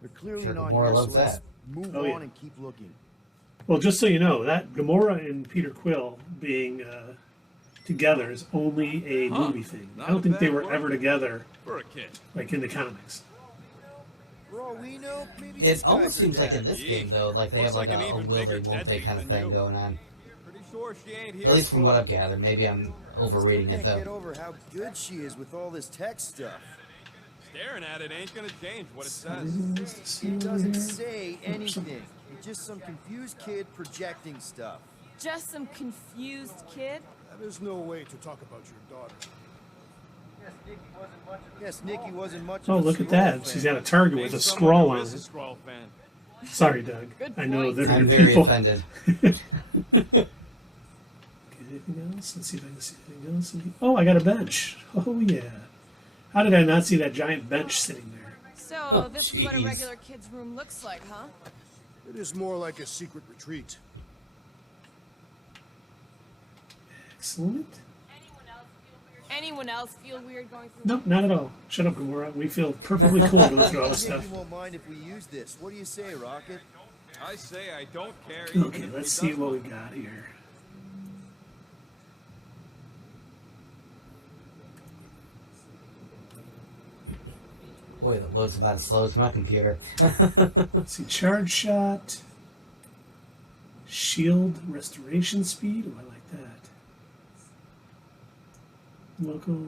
They're clearly Sure, not Gamora here, loves so let's that. move Oh, on yeah. and keep looking. Well, just so you know, that Gamora and Peter Quill being together is only a movie thing. I don't think they were ever together, For a kid. like in the comics. For all we know, maybe It almost seems like in this Gee, game, though, like they have looks like like a an even will bigger they, won't they deadbeat kind of than thing you. going on. Pretty sure she ain't here. At least from what I've gathered. Maybe I'm overreading I it, can't get though. over how good she is with all this tech stuff. Staring at it ain't gonna change what it says. It doesn't say anything. It's just some confused kid projecting stuff. Just some confused kid? That is no way to talk about your daughter. Yes, Nikki wasn't much Oh, of a look at Skrull that. fan. She's got a target with a Ain't someone scroll who on is a it. Skrull fan. Sorry, Doug. Good I know point. they're I'm your very people. offended. Okay, anything else? Let's see if I can see anything else. Oh, I got a bench. Oh, yeah. How did I not see that giant bench sitting there? So, this is what a jeez. regular kid's room looks like, huh? It is more like a secret retreat. Excellent. Anyone else feel weird going through? Nope, not at all. Shut up, Gamora. We feel perfectly cool going through all this Maybe stuff. you won't mind if we use this. What do you say, Rocket? I say I don't care. even Okay, if let's he see does what we look. got here. Boy, that loads about as slow as my computer. Let's see, charge shot, shield restoration speed. Oh, I like that. Local,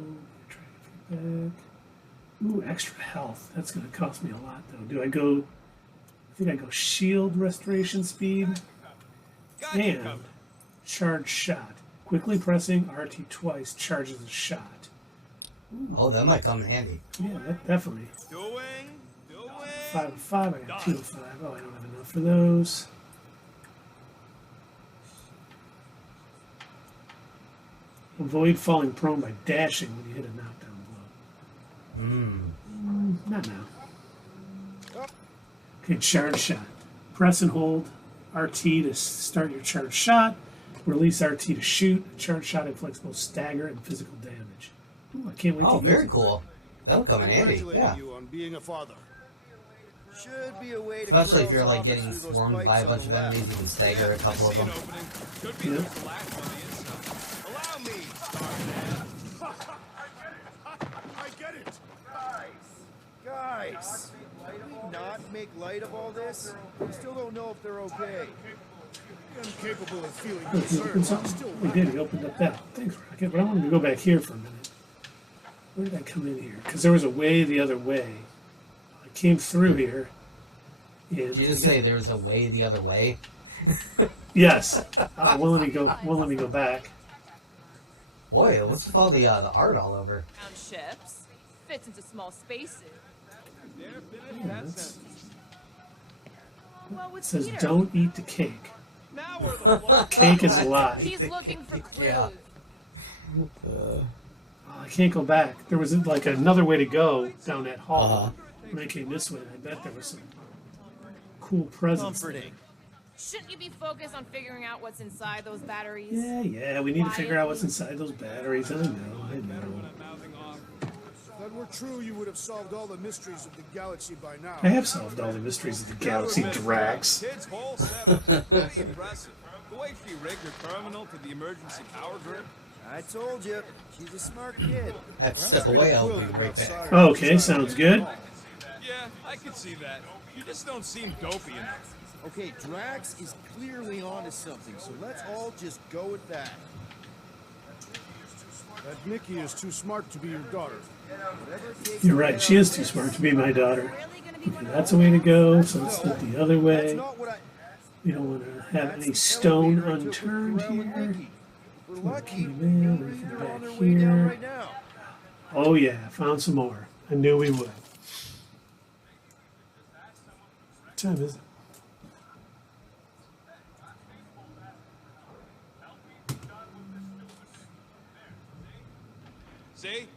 traffic back. Ooh, extra health. That's going to cost me a lot, though. Do I go? I think I go shield restoration speed Got you and covered. charge shot. Quickly pressing RT twice charges a shot. Oh, that might come in handy. Yeah, that definitely. Doing. 5 of 5. I got 2 of 5. Oh, I don't have enough for those. Avoid falling prone by dashing when you hit a knockdown blow. Not now. Okay, charge shot. Press and hold RT to start your charge shot. Release RT to shoot. A charge shot inflicts both stagger and physical damage. Ooh, I can't wait to use very it. cool. That'll come in handy. Yeah. You on being a father. Should be a way to Especially if you're corral like getting officers through those swarmed pipes by a on bunch the of left. enemies, you can stagger a couple of them. Could be Yeah. there's a laugh on the inside. Allow me, Starman. I get it. Guys, can we not make light of all this? We still don't know if they're okay. I'm capable of feeling Oh, he opened concern. something? Still He did. He opened up that. Thanks, Rocket. But I wanted to go back here for a minute. Where did I come in here? Because there was a way the other way. I came through here. And Did you just say there's a way the other way? yes. Won't let me go. Won't let me go back. Boy, what's with all the art all over? Round ships. Fits into small spaces. Well, It with says Peter, don't eat the cake. Now we're the blood. Cake is a lie. he's looking for clues. Yeah. Oh, I can't go back. There was like another way to go down that hall. When I came this way, I bet there was some cool presents. Comforting. Shouldn't you be focused on figuring out what's inside those batteries? Yeah, we need to figure out what's inside those batteries. I know. If that were true, you would have solved all the mysteries of the galaxy by now. I have solved all the mysteries of the galaxy, Drax. Kid's whole setup is pretty impressive. The way she rigged her terminal to the emergency power grid. I told you, she's a smart kid. I have to step away, I'll be right back. Okay, sounds good. Yeah, I could see that. You just don't seem dopey enough. Okay, Drax is clearly onto something, so let's all just go with that. That Nikki is too smart to be your daughter. Whatever it takes You're to right, get she out is of too this. smart to be my daughter. Really gonna be one of That's a way to go, so let's look the other That's way. not what I... We don't want to have That's any the stone elevator I took with unturned Pharrell and here. Nikki. If we're lucky, Okay, man, maybe we're they're back on their way down here. right now. Oh yeah, found some more. I knew we would. What time is it? See?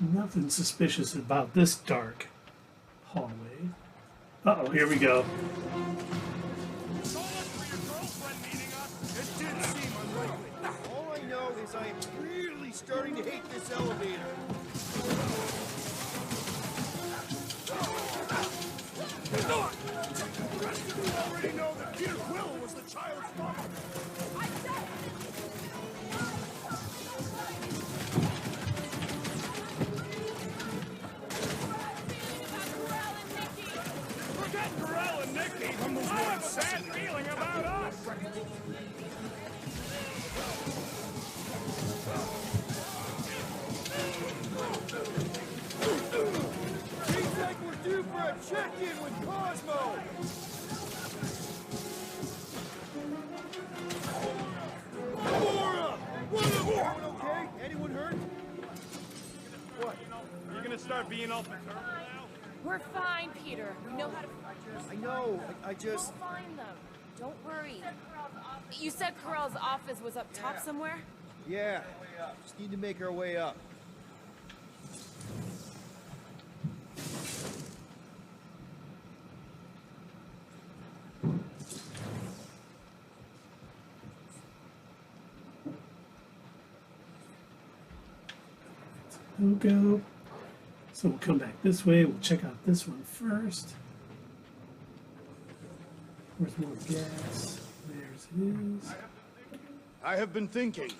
Nothing suspicious about this dark hallway. Uh-oh, here we go. So much for your girlfriend meeting us. It did seem unlikely. All I know is I am really starting to hate this elevator. You already know that Peter Quill was the child's father. Forget Pharrell and Nikki. I have a bad feeling about us. Seems like we're due for a check-in with Cosmo. Laura! Everyone okay? Anyone hurt? What? You're gonna start being all paternal now? We're fine, Peter. We know how to. I know. I just... We'll find them. Don't worry. You said Carell's office was up top somewhere? Yeah. Just need to make our way up. Go. So we'll come back this way. We'll check out this one first. Where's more gas? There's it is. I have been thinking.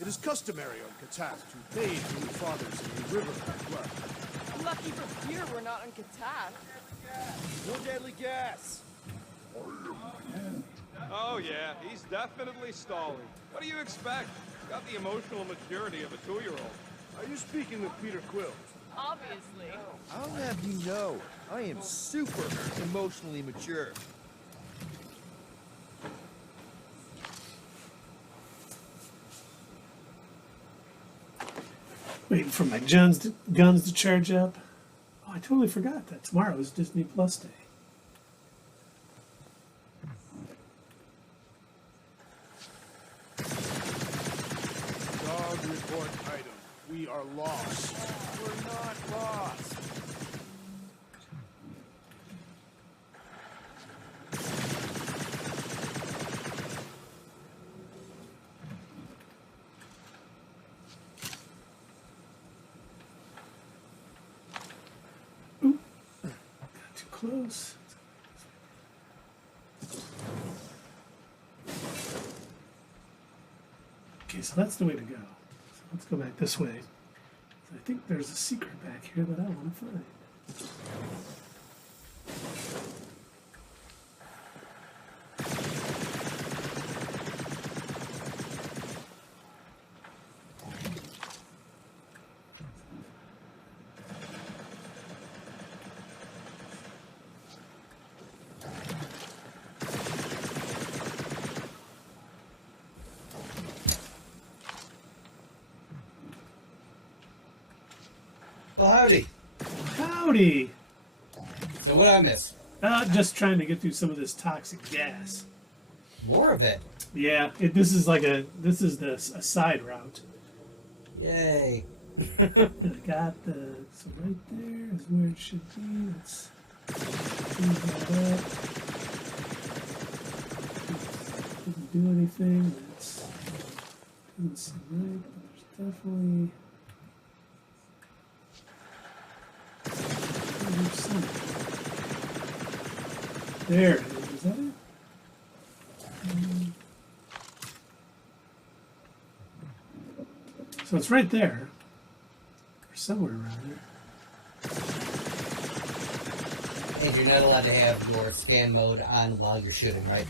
It is customary on Katat to bathe new fathers in the river of blood. Lucky for Peter we're not on Katat. No deadly gas. Oh yeah, he's definitely stalling. What do you expect? Got the emotional maturity of a 2-year-old. Are you speaking of Peter Quill? Obviously. I'll have you know, I am super emotionally mature. Waiting for my guns to charge up. Oh, I totally forgot that. Tomorrow is Disney Plus Day. Dog report item. We are lost. We're not lost. Too close. Okay, so that's the way to go. So let's go back this way. I think there's a secret back here that I want to find. Well, howdy. Howdy! So what I miss? Just trying to get through some of this toxic gas. More of it. Yeah, this is a side route. Yay. I got so right there is where it should be. Let's move that up. Didn't do anything. That's doesn't seem right, but there's definitely there it is. Is that it? So it's right there. Or somewhere around there. And you're not allowed to have your scan mode on while you're shooting, right?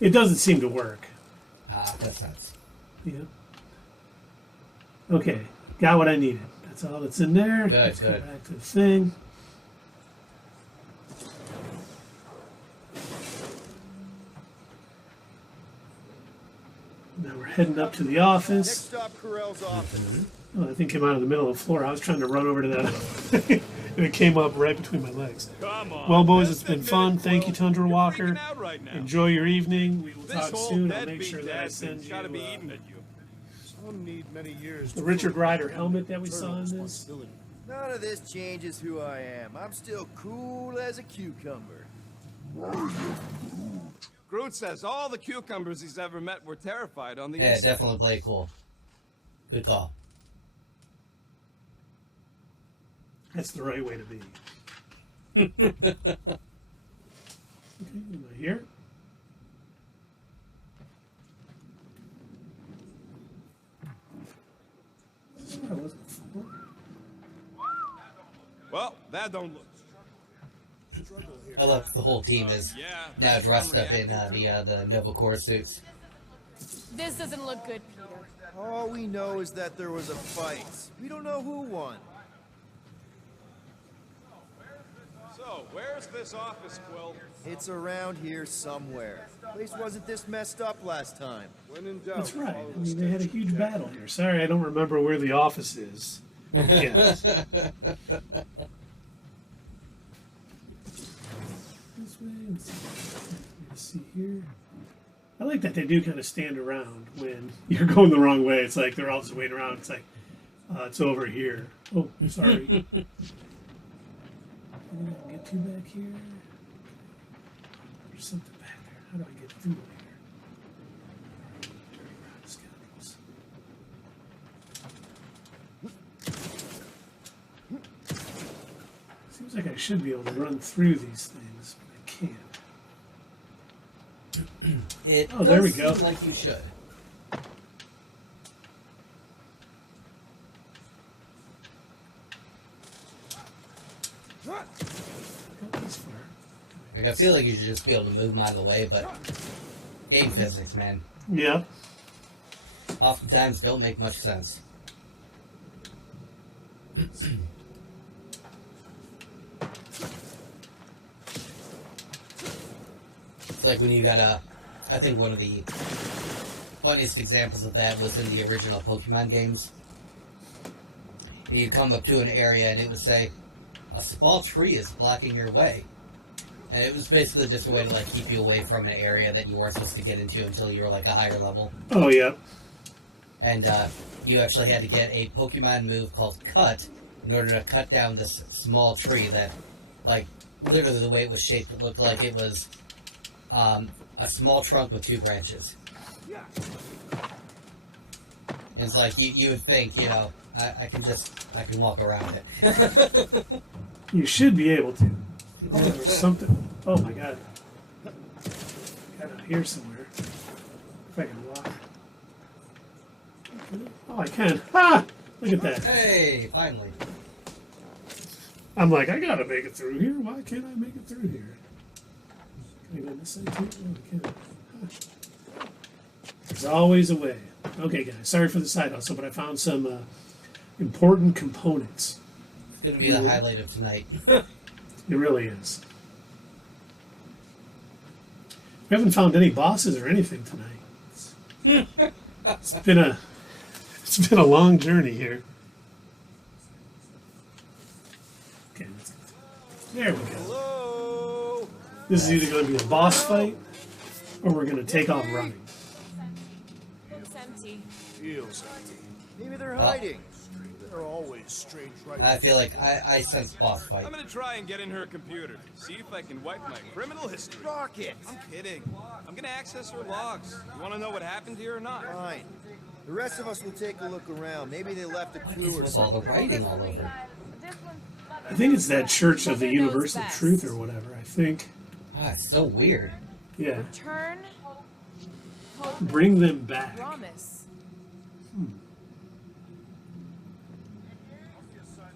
It doesn't seem to work. That's nuts. Yeah. Okay, got what I needed. That's all that's in there. Good, Let's good. go back to the thing. Now we're heading up to the Next office. stop, Corell's office. Oh, that thing came out of the middle of the floor. I was trying to run over to that, and it came up right between my legs. Come on. Well, boys, Let's it's been admit fun. it, Thank you, Quill. Tundra You're Walker. freaking out right now. Enjoy your evening. We will This talk whole soon. I'll deadbeat make sure that I dad's send you gotta be eating at you. Some need many years the to Richard prove Rider their helmet that we eternal saw in this. responsibility. None of this changes who I am. I'm still cool as a cucumber. Groot says all the cucumbers he's ever met were terrified on the Yeah, inside. definitely play it cool. Good call. That's the right way to be. Okay, am I here? This is where I was before. Well, that don't look. I love the whole team is Yeah, now that's dressed what up I'm in reacting the Nova Corps suits. This doesn't look good, Peter. All we know is that there was a fight. We don't know who won. So, where's this office, Quill? It's around here somewhere. Place wasn't this messed up last time. When in doubt, That's right. follow I the mean, they had a steps of huge Jack. battle here. Sorry, I don't remember where the office is. Yes. This way. Let's see here. I like that they do kind of stand around when you're going the wrong way. It's like they're all just waiting around. It's like, it's over here. Oh, sorry. Can I get to back here? There's something back there. How do I get through here? Dirty rotten scoundrels. Seems like I should be able to run through these things, but I can't. It Oh, there we does go. seem like you should. Not this far. Like, I feel like you should just be able to move them out of the way, but game physics, man, Yeah. oftentimes don't make much sense. It's like when you got I think one of the funniest examples of that was in the original Pokemon games. You'd come up to an area and it would say, a small tree is blocking your way. And it was basically just a way to like keep you away from an area that you weren't supposed to get into until you were like a higher level. Oh, yeah. And you actually had to get a Pokemon move called Cut in order to cut down this small tree that, like, literally the way it was shaped, it looked like it was a small trunk with 2 branches. And it's like, you would think, you know, I can walk around it. You should be able to. Oh, there's something. Oh my god. Got out here somewhere. If I can walk. Oh, I can. Ah! Look at that. Hey, finally. I'm like, I gotta make it through here. Why can't I make it through here? Can I go this side too? Oh, I can. Huh. There's always a way. Okay, guys. Sorry for the side hustle, but I found some important components. It's going to be the highlight of tonight. It really is. We haven't found any bosses or anything tonight. It's been a long journey here. Okay, there we go. Hello? This is either going to be a boss fight or we're going to take off running. Looks empty. Feels empty. Maybe they're hiding. There are always strange right. I feel like I sense boss fight. I'm gonna try and get in her computer. See if I can wipe my criminal history. Rocket! I'm kidding. I'm gonna access her logs. You wanna know what happened here or not? Fine. The rest of us will take a look around. Maybe they left a What clue is or with all something. the writing all over? I think it's that Church of the Universal Truth or whatever, I think. Ah, it's so weird. Yeah. Turn. Bring them back. Promise.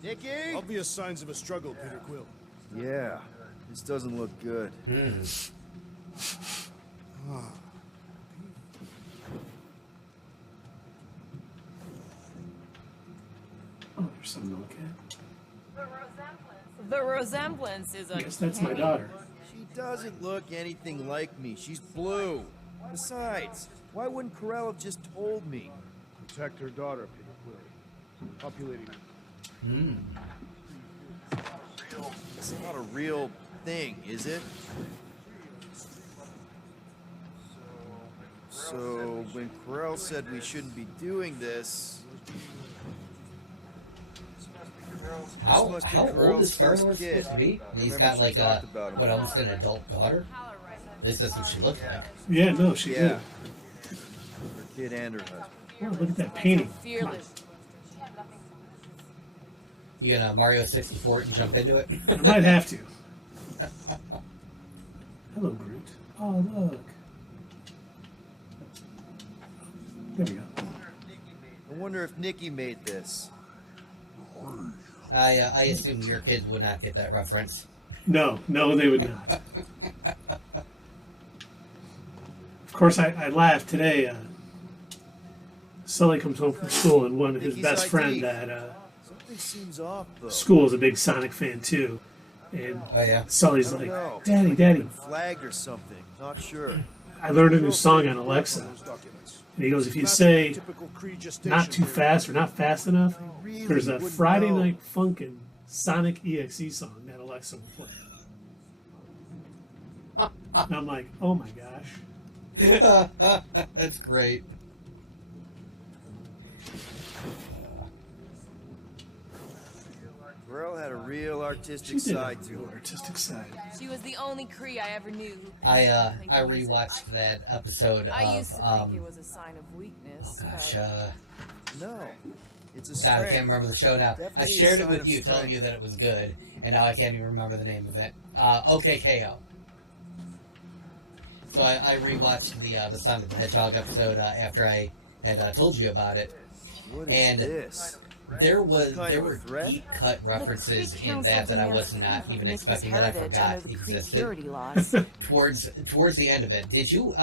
Nicky? Obvious signs of a struggle, Peter Quill. Yeah. This doesn't look good. Oh, there's something to look at. The resemblance is I guess that's my daughter. She doesn't look anything like me. She's blue. Besides, why wouldn't Corell have just told me? Protect her daughter, Peter Quill. Populating. It's not a real thing, is it? So, when Corell said we shouldn't be doing this... How must be old is Corell's Star first Lord kid. supposed to be? He's Remember got she like talked about him. what, almost an adult daughter? This is what she looked like. Yeah, no, she did. Yeah. Her kid and her husband. Oh, look at that painting. Come on. fearless. You gonna Mario 64 and jump into it? I might have to. Hello, Groot. Oh, look. There we go. I wonder if Nicky made this. I assume your kids would not get that reference. No, they would not. Of course, I laughed today. Sully comes home from school, and one of his Nicky's best ID. friend at Something seems off, though. school is a big Sonic fan too. And Oh yeah. Sully's I don't like, know. Daddy, Flagged or something. Not sure. I learned a new song on Alexa. Those documents. And he goes, if you say Typical Kree gestation not too period. fast or not fast enough, Really there's a wouldn't Friday know. Night Funkin' Sonic EXE song that Alexa will play. And I'm like, oh my gosh. That's great. Corell had a real artistic She did side have a to real her. artistic side. She was the only Kree I ever knew. I rewatched that episode I used of to think it was a sign of weakness. gosh, No. It's a God, strength. I can't remember the show now. I Definitely a shared it sign with of you, telling strength. you that it was good, and now I can't even remember the name of it. OKKO. So I rewatched the Sonic the Hedgehog episode after I had told you about it. What is And this? there Kind of a were threat? deep cut references in Council that I demand was not even Nicholas expecting that I heritage forgot under the existed. security laws. Towards the end of it, did you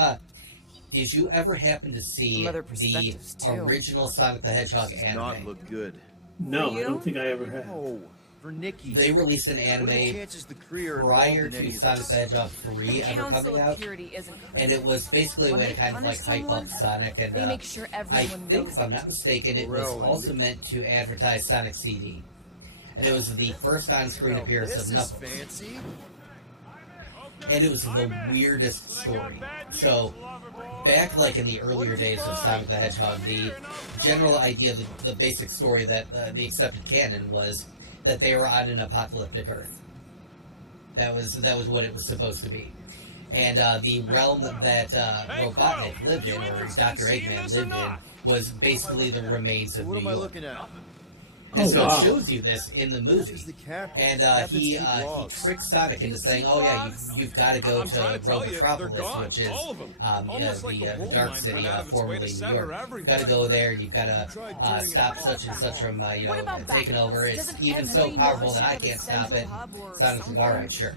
ever happen to see From other the perspectives, too. original Sonic the Hedgehog Does not anime? look good. No, I you? don't think I ever have. Oh, for Nicky. They released an What are the anime chances the Kree are prior involved in any to of Sonic this? the Hedgehog 3 ever Council coming of out, Purity isn't and it was basically a When way to they kind of like punish hype up someone, Sonic. And They make sure I everyone think, knows if I'm it. not mistaken, it was Corell and also Nicky. meant to advertise Sonic CD. and it was the first on-screen appearance of Knuckles. Fancy. And it was the weirdest story. So, back like in the earlier days of Sonic the Hedgehog, the general idea, the basic story that the accepted canon was that they were on an apocalyptic Earth. That was what it was supposed to be. And the realm that Robotnik lived in, or Dr. Eggman lived in, was basically the remains of What New am I York. looking at? And so wow. it shows you this in the movie. This is the captain. And Captain's he keep logs. tricks Sonic into saying, "Oh yeah, you've got to go to Robotropolis, which is the Dark City, formerly New York. You've got to go there. You've got to stop such and such from taking over. It's even so powerful that I can't stop it." Sonic's like, "All right, sure."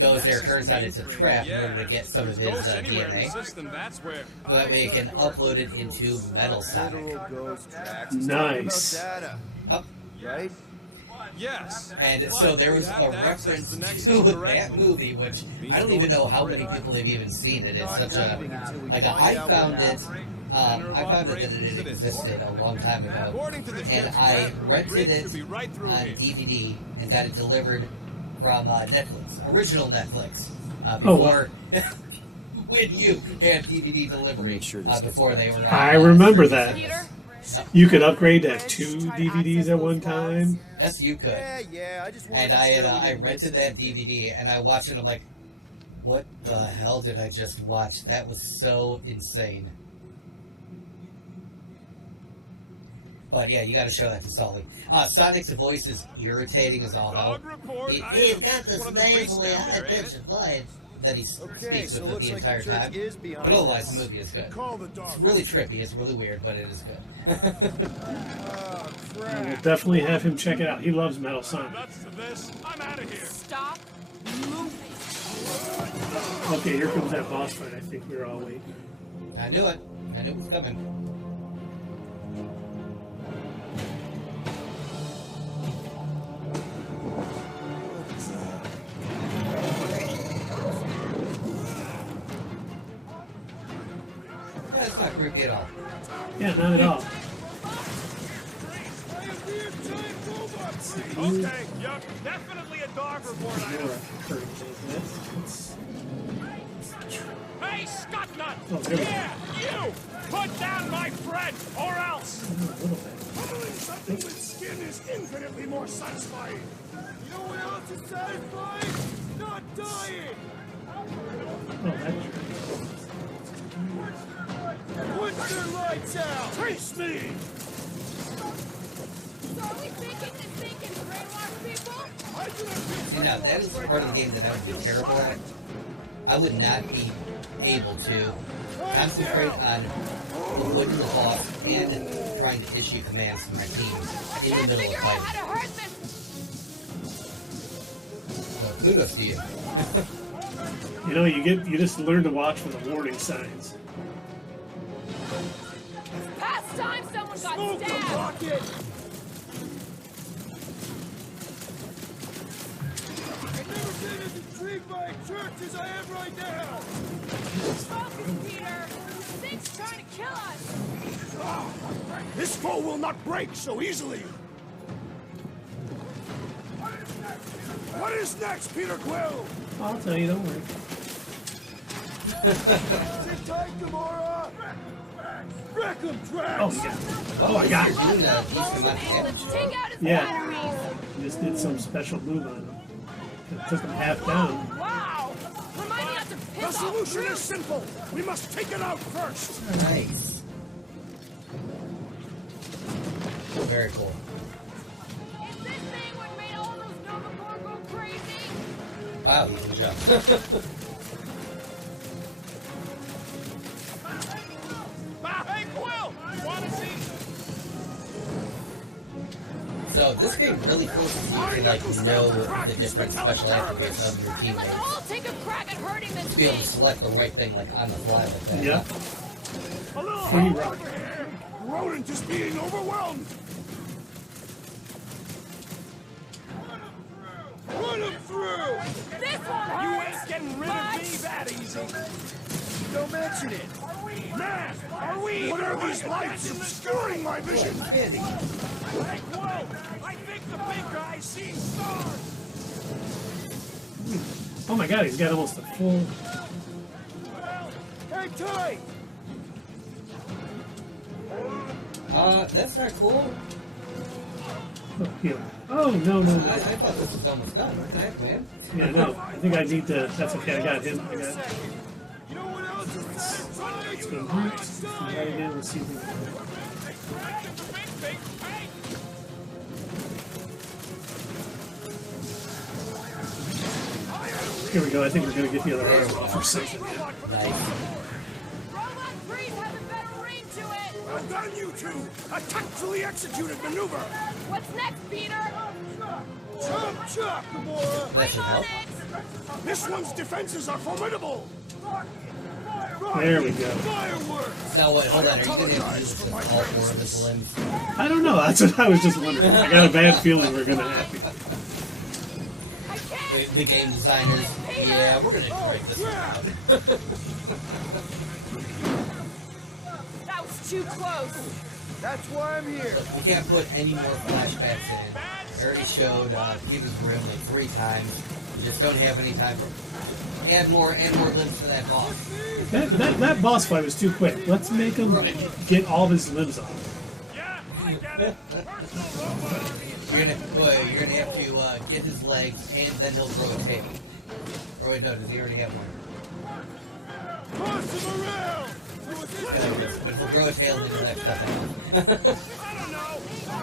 Goes there, turns out it's a trap in order to get some of his DNA, so that way it can upload it into Metal Sonic. Literal ghost tracks. Nice. About data, Up. right? Yes. And so there was a reference to that movie, which I don't even know how many people have even seen it. It's such a I found it that it existed a long time ago, and I rented it on DVD and got it delivered from Netflix, original Netflix, before when you had DVD delivery before they were. I remember that. Peter? You could upgrade to 2 DVDs at one time. Yes, you could. Yeah, I just wanted And I rented that DVD and I watched it. And I'm like, what the hell did I just watch? That was so insane. But yeah, you got to show that to Sully. Sonic's voice is irritating as all hell. He's got this nasally high-pitched voice that he speaks with it the entire time. But otherwise, the movie is good. It's really trippy. It's really weird, but it is good. We'll definitely have him check it out. He loves Metal Sonic. Nuts to this. I'm out of here. Stop moving. Okay, here comes that boss fight. I think we were all waiting. I knew it. I knew it was coming. Yeah, it's not creepy at all. Yeah, not at all. Okay, yup. Definitely a dog report item. Hey, Scuttnut! Oh, there we go. Yeah, you! Put down my friend, or else! A little bit. Pulling something with skin is infinitely more satisfying. You know what else is satisfying? Not dying! Oh, that's true. Put their lights out! Trace me! So are we thinking this thing can brainwash people? See, now, that is part of the game that I would be terrible at. I would not be able to concentrate on avoiding the boss and trying to issue commands to my team in the Can't middle figure of out fighting. how to hurt this. So, kudos to you. You know, you just learn to watch for the warning signs. Past time someone got Smoke the stabbed. rocket! I've never been as intrigued by a church as I am right now! Focus, Peter. This thing's trying to kill us. This foe will not break so easily! What is next, Peter Quill? I'll tell you, don't worry. Sit tight, Gamora! Wreck 'em, Drax! Oh, yeah. Oh, I got it. you're doing a decent amount of damage. Let's take out his Yeah. batteries. Just did some special move on him. It took him half down. Wow. Remind me not to The piss off solution Groot. is simple! We must take it out first! Nice. Very cool. Is this thing what made all those Novacore go crazy? Wow, good job. Hey, Quill! Wanna see? So this game really forces you to like know the different special attributes of your Let's teammates. all take a crack at hurting this To be able to thing. select the right thing like on the fly like that. Yep. A little Free help rock. over here! Rodent is being overwhelmed! Run him through! This one You hurts. ain't getting rid of me that easy. Don't mention it. Man, are we? What are these lights obscuring my vision? Candy. Hey, Quill! I think the big guy seeing stars. Oh my god, he's got almost a full. Hang tight! That's not cool. Oh, here. Oh, no, no, I no. thought this was almost done. What the heck, man? Yeah, no. I think I need to. That's okay. I got him. I got. You know what else is satisfying? Let's go root. Try again. Let's see if we can. Here we go. I think we're gonna get the other arm off or something. Nice. Robot Freeze has a better ring to it! Well done, you two! A tactfully executed maneuver! What's next, Peter? Chop, chop, Gamora! That should help. This one's defenses are formidable! There we go. Fireworks! Now wait, hold on. Are you gonna have to do this with all four of his limbs? I don't know. That's what I was just wondering. I got a bad feeling we're gonna have to. The game designers, yeah, we're gonna break this one out. That was too close. That's why I'm here. We can't put any more flashbacks in. I already showed Peter's room like 3 times. We just don't have any time for add more limbs to that boss. That boss fight was too quick. Let's make him get all of his limbs off. Yeah, I get it. You're gonna have to get his legs, and then he'll grow a tail. Or wait, no, does he already have one? Toss him around! But he'll grow a tail, and then he'll have stuff I don't know.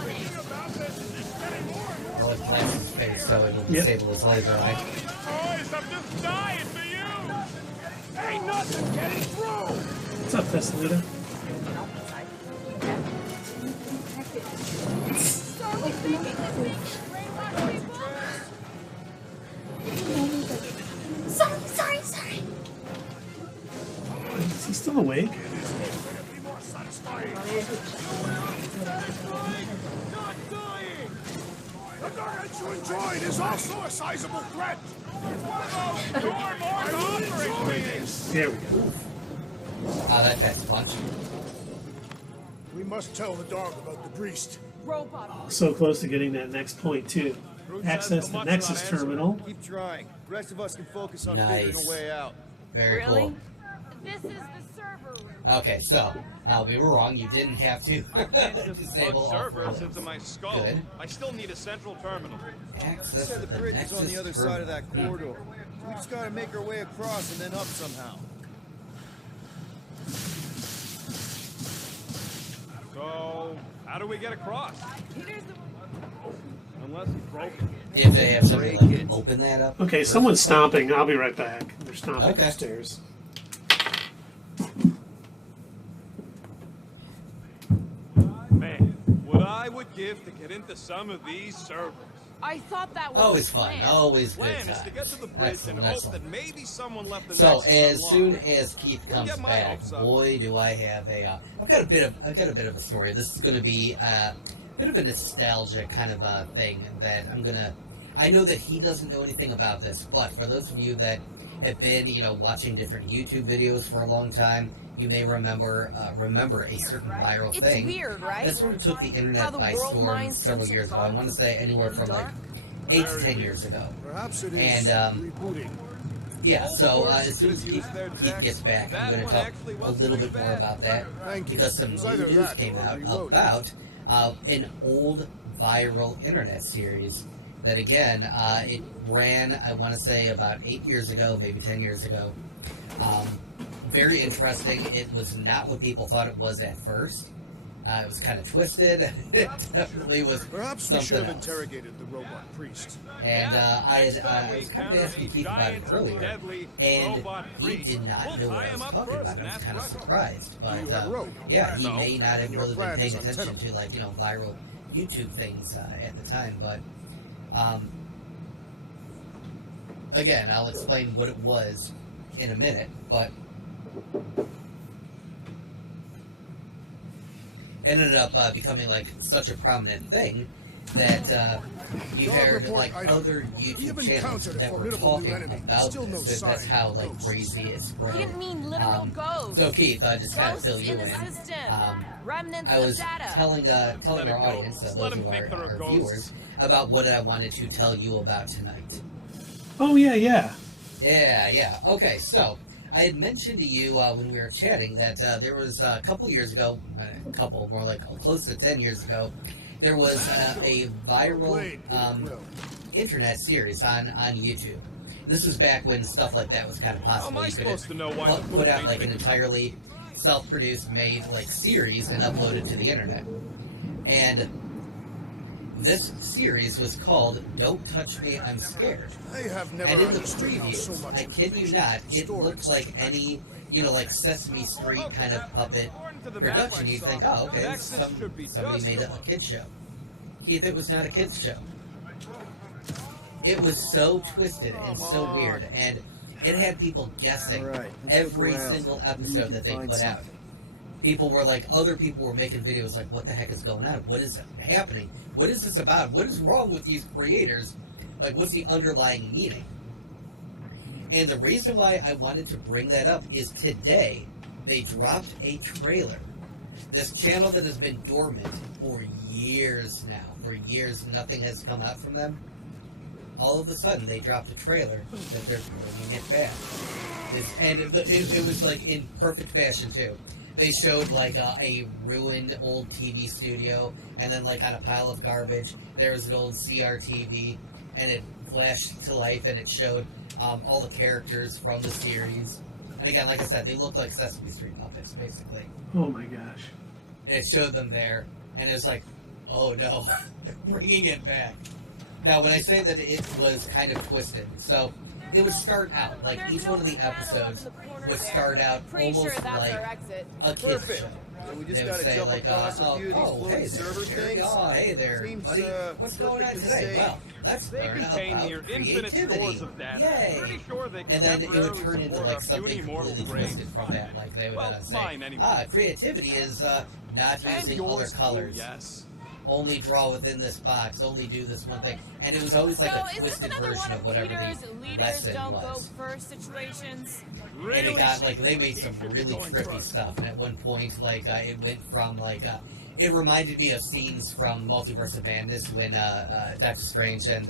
Thinking about this is getting more and more. Well, it plants his face, so it'll disable his laser eye. Boys, I'm just dying for you. Ain't nothing getting through. What's up, Thessalita? Sorry. Is he still awake? Be more satisfying! Not dying! The Gargantuan droid is also a sizable threat! There we go. That fast punch. We must tell the dog about the priest. Robot. So close to getting that next point too. Access the Nexus terminal. Keep trying. The rest of us can focus on Nice. figuring a way out. Very Really? cool. This is the server room. Okay, so we were wrong. You didn't have to disable all servers four into my skull. Good. I still need a central terminal. Access Said the the bridge is Nexus on the other terminal. side of that corridor. We just gotta make our way across and then up somehow. So, how do we get across? Peter's the Unless he's broken. If they have somebody like open that up. Okay, someone's stomping. I'll be right back. They're stomping Okay. upstairs. Man, what I would give to get into some of these servers. I thought that was Always the fun. plan. Always good Plan is to get times. to the bridge Excellent, and hope excellent. that maybe someone left the So Nexus as unlocked. soon as Keith We'll comes get my back, hopes up. boy, do I have a I've got a bit of a story. This is going to be a bit of a nostalgia kind of thing that I know that he doesn't know anything about this, but for those of you that have been, watching different YouTube videos for a long time, you may remember a certain viral It's thing weird, right? that sort of took the How internet the by world storm minds several thinks years it's ago. I dark. want to say anywhere from like 8 to 10 years ago. Perhaps it is And, rebooting. Yeah, so as soon as Keith gets back, I'm going to talk a little bit more about that Thank you. because some It was new either news that came or out reloading. about an old viral internet series that, again, it ran, I want to say, about 8 years ago, maybe 10 years ago. Very interesting. It was not what people thought it was at first. It was kind of twisted. It definitely was Perhaps we should something have else. interrogated the robot priest. And I was kind of asking Keith about it earlier, and he did not know what I was talking about. I was kind of surprised, but yeah, he may not have really been paying attention to viral YouTube things at the time. But again, I'll explain what it was in a minute. But ended up becoming like such a prominent thing that you heard like other YouTube channels that were talking about this. That's how like crazy it spread. He didn't mean literal ghosts. So Keith, just kind of fill you Ghosts in. the system. Remnants I was of data. telling our audience, those who are our viewers, about what I wanted to tell you about tonight. Oh yeah. Yeah. Okay, so I had mentioned to you when we were chatting that there was a couple years ago, more like close to 10 years ago, there was a viral internet series on YouTube. This was back when stuff like that was kind of possible. You could put out like an entirely self-produced, made like series and upload it to the internet. And this series was called "Don't Touch Me, I'm Scared." I have never And in the understood how so previews, much I kid you not, it looked like any, like Sesame Street kind of puppet production. You'd think, oh, okay, somebody made a kid's show. Keith, it was not a kid's show. It was so twisted and so weird, and it had people guessing every single episode that they put out. People were like, other people were making videos like, what the heck is going on? What is happening? What is this about? What is wrong with these creators? Like, what's the underlying meaning? And the reason why I wanted to bring that up is today they dropped a trailer. This channel that has been dormant for years now. For years, nothing has come out from them. All of a sudden, they dropped a trailer that they're bringing it back. And it was like in perfect fashion, too. They showed like a ruined old TV studio, and then like on a pile of garbage, there was an old CRTV, and it flashed to life, and it showed all the characters from the series. And again, like I said, they look like Sesame Street puppets, basically. Oh my gosh. And it showed them there, and it was like, oh no, they're bringing it back. Now, when I say that it was kind of twisted, so it would start out, like each one of the episodes would start out almost like a kid's show. They would say like, oh, hey there, oh, hey there, buddy, what's going on today? Well, let's learn about creativity. Yay! And then it would turn into like something completely twisted from that. Like they would say, creativity is not using other colors. Only draw within this box, only do this one thing. And it was always like a twisted version of whatever the lesson was. And it got, like, they made some really trippy stuff. And at one point, like, it went from, like, it reminded me of scenes from Multiverse of Madness when Doctor Strange and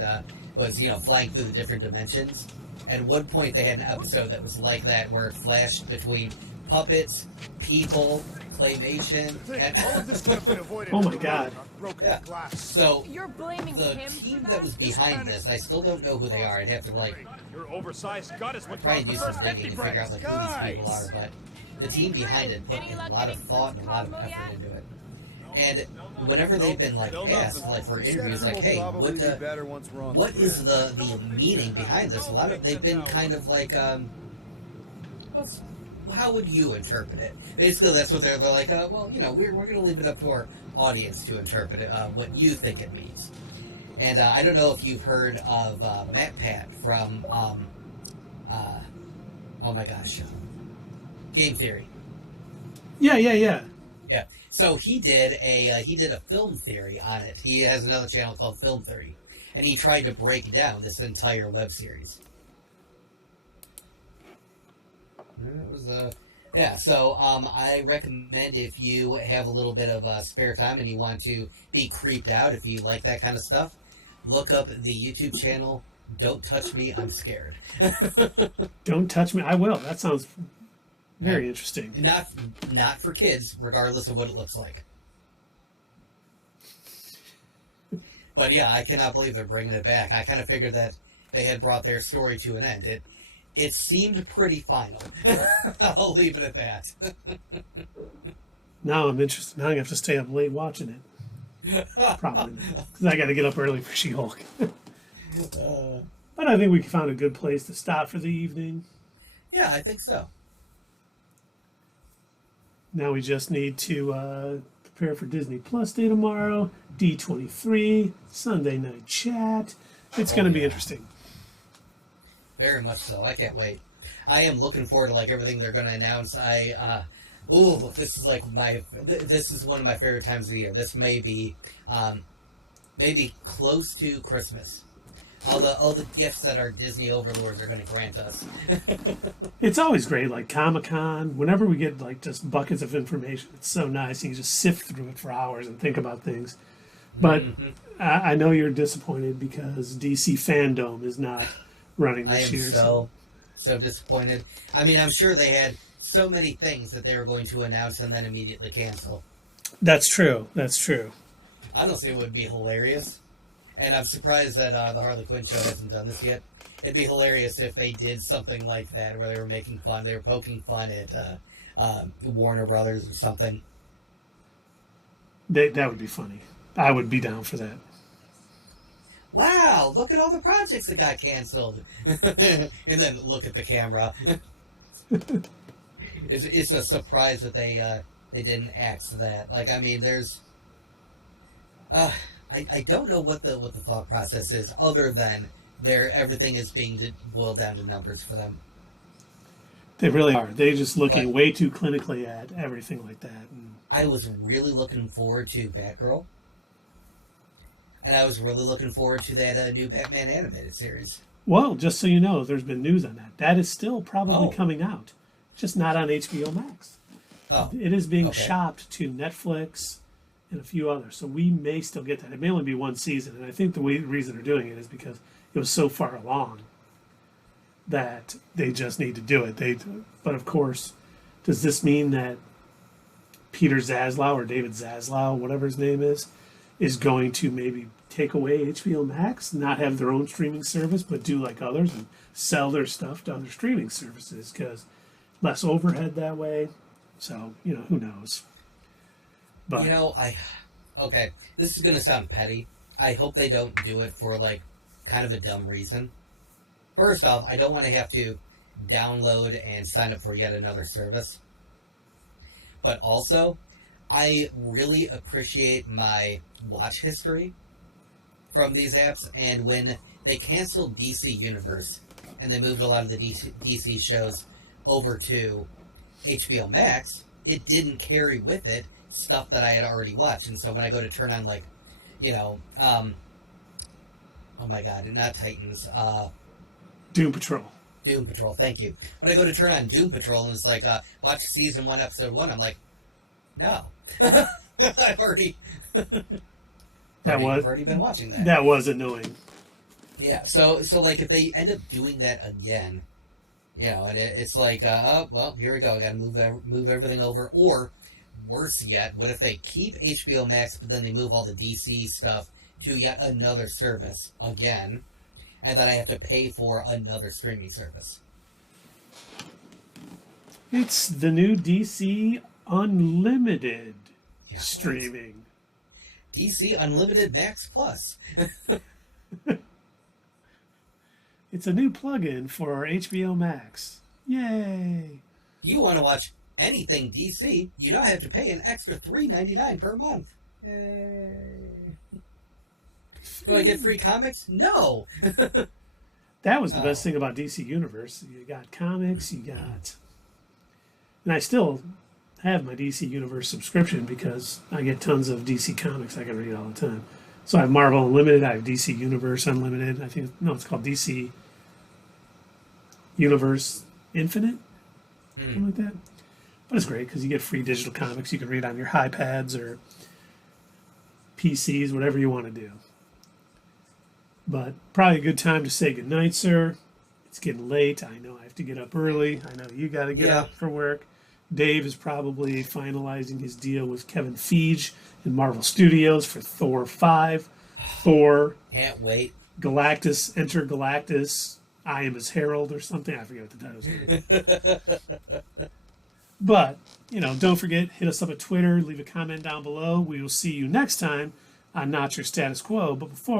was, flying through the different dimensions. At one point, they had an episode that was like that, where it flashed between puppets, people, claymation, and all of this could have been avoided. Oh my god. Yeah. Glass. So You're blaming the him team for that was behind this, I still don't know who they are. I'd have to like Your oversized gut is what try and do some digging and figure out like who these people are. But the team behind it put a lot of thought and a lot of effort into it. And whenever they've been like asked, like for interviews, like, hey, what is the meaning behind this? A lot of they've been kind of like, how would you interpret it? Basically, that's what they're like. Well, we're going to leave it up to our audience to interpret it, what you think it means. And I don't know if you've heard of Matt Pat from, oh my gosh, Game Theory. Yeah. Yeah. So he did a film theory on it. He has another channel called Film Theory, and he tried to break down this entire web series. It was yeah. So I recommend if you have a little bit of spare time and you want to be creeped out, if you like that kind of stuff, look up the YouTube channel. Don't Touch Me, I'm Scared. Don't touch me. I will. That sounds very interesting. Not for kids, regardless of what it looks like. But yeah, I cannot believe they're bringing it back. I kind of figured that they had brought their story to an end. It seemed pretty final. I'll leave it at that. Now I'm interested. Now I'm going to have to stay up late watching it. Probably not. Because I got to get up early for She-Hulk. But I think we found a good place to stop for the evening. Yeah, I think so. Now we just need to prepare for Disney Plus Day tomorrow, D23, Sunday Night Chat. It's going to be interesting. Very much so. I can't wait. I am looking forward to like everything they're going to announce. This is like this is one of my favorite times of the year. This may be maybe close to Christmas. All the gifts that our Disney overlords are going to grant us. It's always great, like Comic-Con. Whenever we get like just buckets of information, it's so nice. You can just sift through it for hours and think about things. But I know you're disappointed because DC Fandom is not running this year. I am so disappointed. I mean, I'm sure they had so many things that they were going to announce and then immediately cancel. That's true. That's true. Honestly, it would be hilarious. And I'm surprised that the Harley Quinn show hasn't done this yet. It'd be hilarious if they did something like that, where they were making fun, they were poking fun at Warner Brothers or something. That would be funny. I would be down for that. Wow, look at all the projects that got canceled. And then look at the camera. It's a surprise that they didn't axe that. Like, I mean, there's... I don't know what the thought process is, other than everything is being boiled down to numbers for them. They really are. They're just looking way too clinically at everything like that. And I was really looking forward to Batgirl. And I was really looking forward to that new Batman animated series. Well, just so you know, there's been news on that. That is still probably coming out. Just not on HBO Max. Oh. It is being shopped to Netflix and a few others. So we may still get that. It may only be one season. And I think the reason they're doing it is because it was so far along that they just need to do it. But of course, does this mean that Peter Zaslow or David Zaslow, whatever his name is going to maybe take away HBO Max, not have their own streaming service, but do like others and sell their stuff to other streaming services because less overhead that way. So, who knows? But okay, this is going to sound petty. I hope they don't do it for, like, kind of a dumb reason. First off, I don't want to have to download and sign up for yet another service. But also, I really appreciate my watch history from these apps, and when they canceled DC Universe and they moved a lot of the DC shows over to HBO Max, it didn't carry with it stuff that I had already watched. And so when I go to turn on, like, oh my god, not Titans, Doom Patrol. Doom Patrol, thank you. When I go to turn on Doom Patrol and it's like, watch season 1, episode 1, I'm like, no. I've already been watching that. That was annoying. Yeah, so like if they end up doing that again, and it's like, oh well, here we go. I got to move everything over. Or worse yet, what if they keep HBO Max, but then they move all the DC stuff to yet another service again, and then I have to pay for another streaming service? It's the new DC Unlimited streaming. DC Unlimited Max Plus. It's a new plugin for HBO Max. Yay! You want to watch anything DC, you now have to pay an extra $3.99 per month. Yay. Do I get free comics? No! That was the best thing about DC Universe. You got comics, and I still have my DC Universe subscription because I get tons of DC comics I can read all the time. So I have Marvel Unlimited, I have DC Universe Unlimited. It's called DC Universe Infinite, something like that. But it's great because you get free digital comics you can read on your iPads or PCs, whatever you want to do. But probably a good time to say goodnight, sir. It's getting late. I know I have to get up early. I know you got to get up for work. Dave is probably finalizing his deal with Kevin Feige in Marvel Studios for Thor 5. Thor. Can't wait. Galactus, Enter Galactus, I Am His Herald or something. I forget what the titles are. But, don't forget, hit us up at Twitter, leave a comment down below. We will see you next time on Not Your Status Quo. But before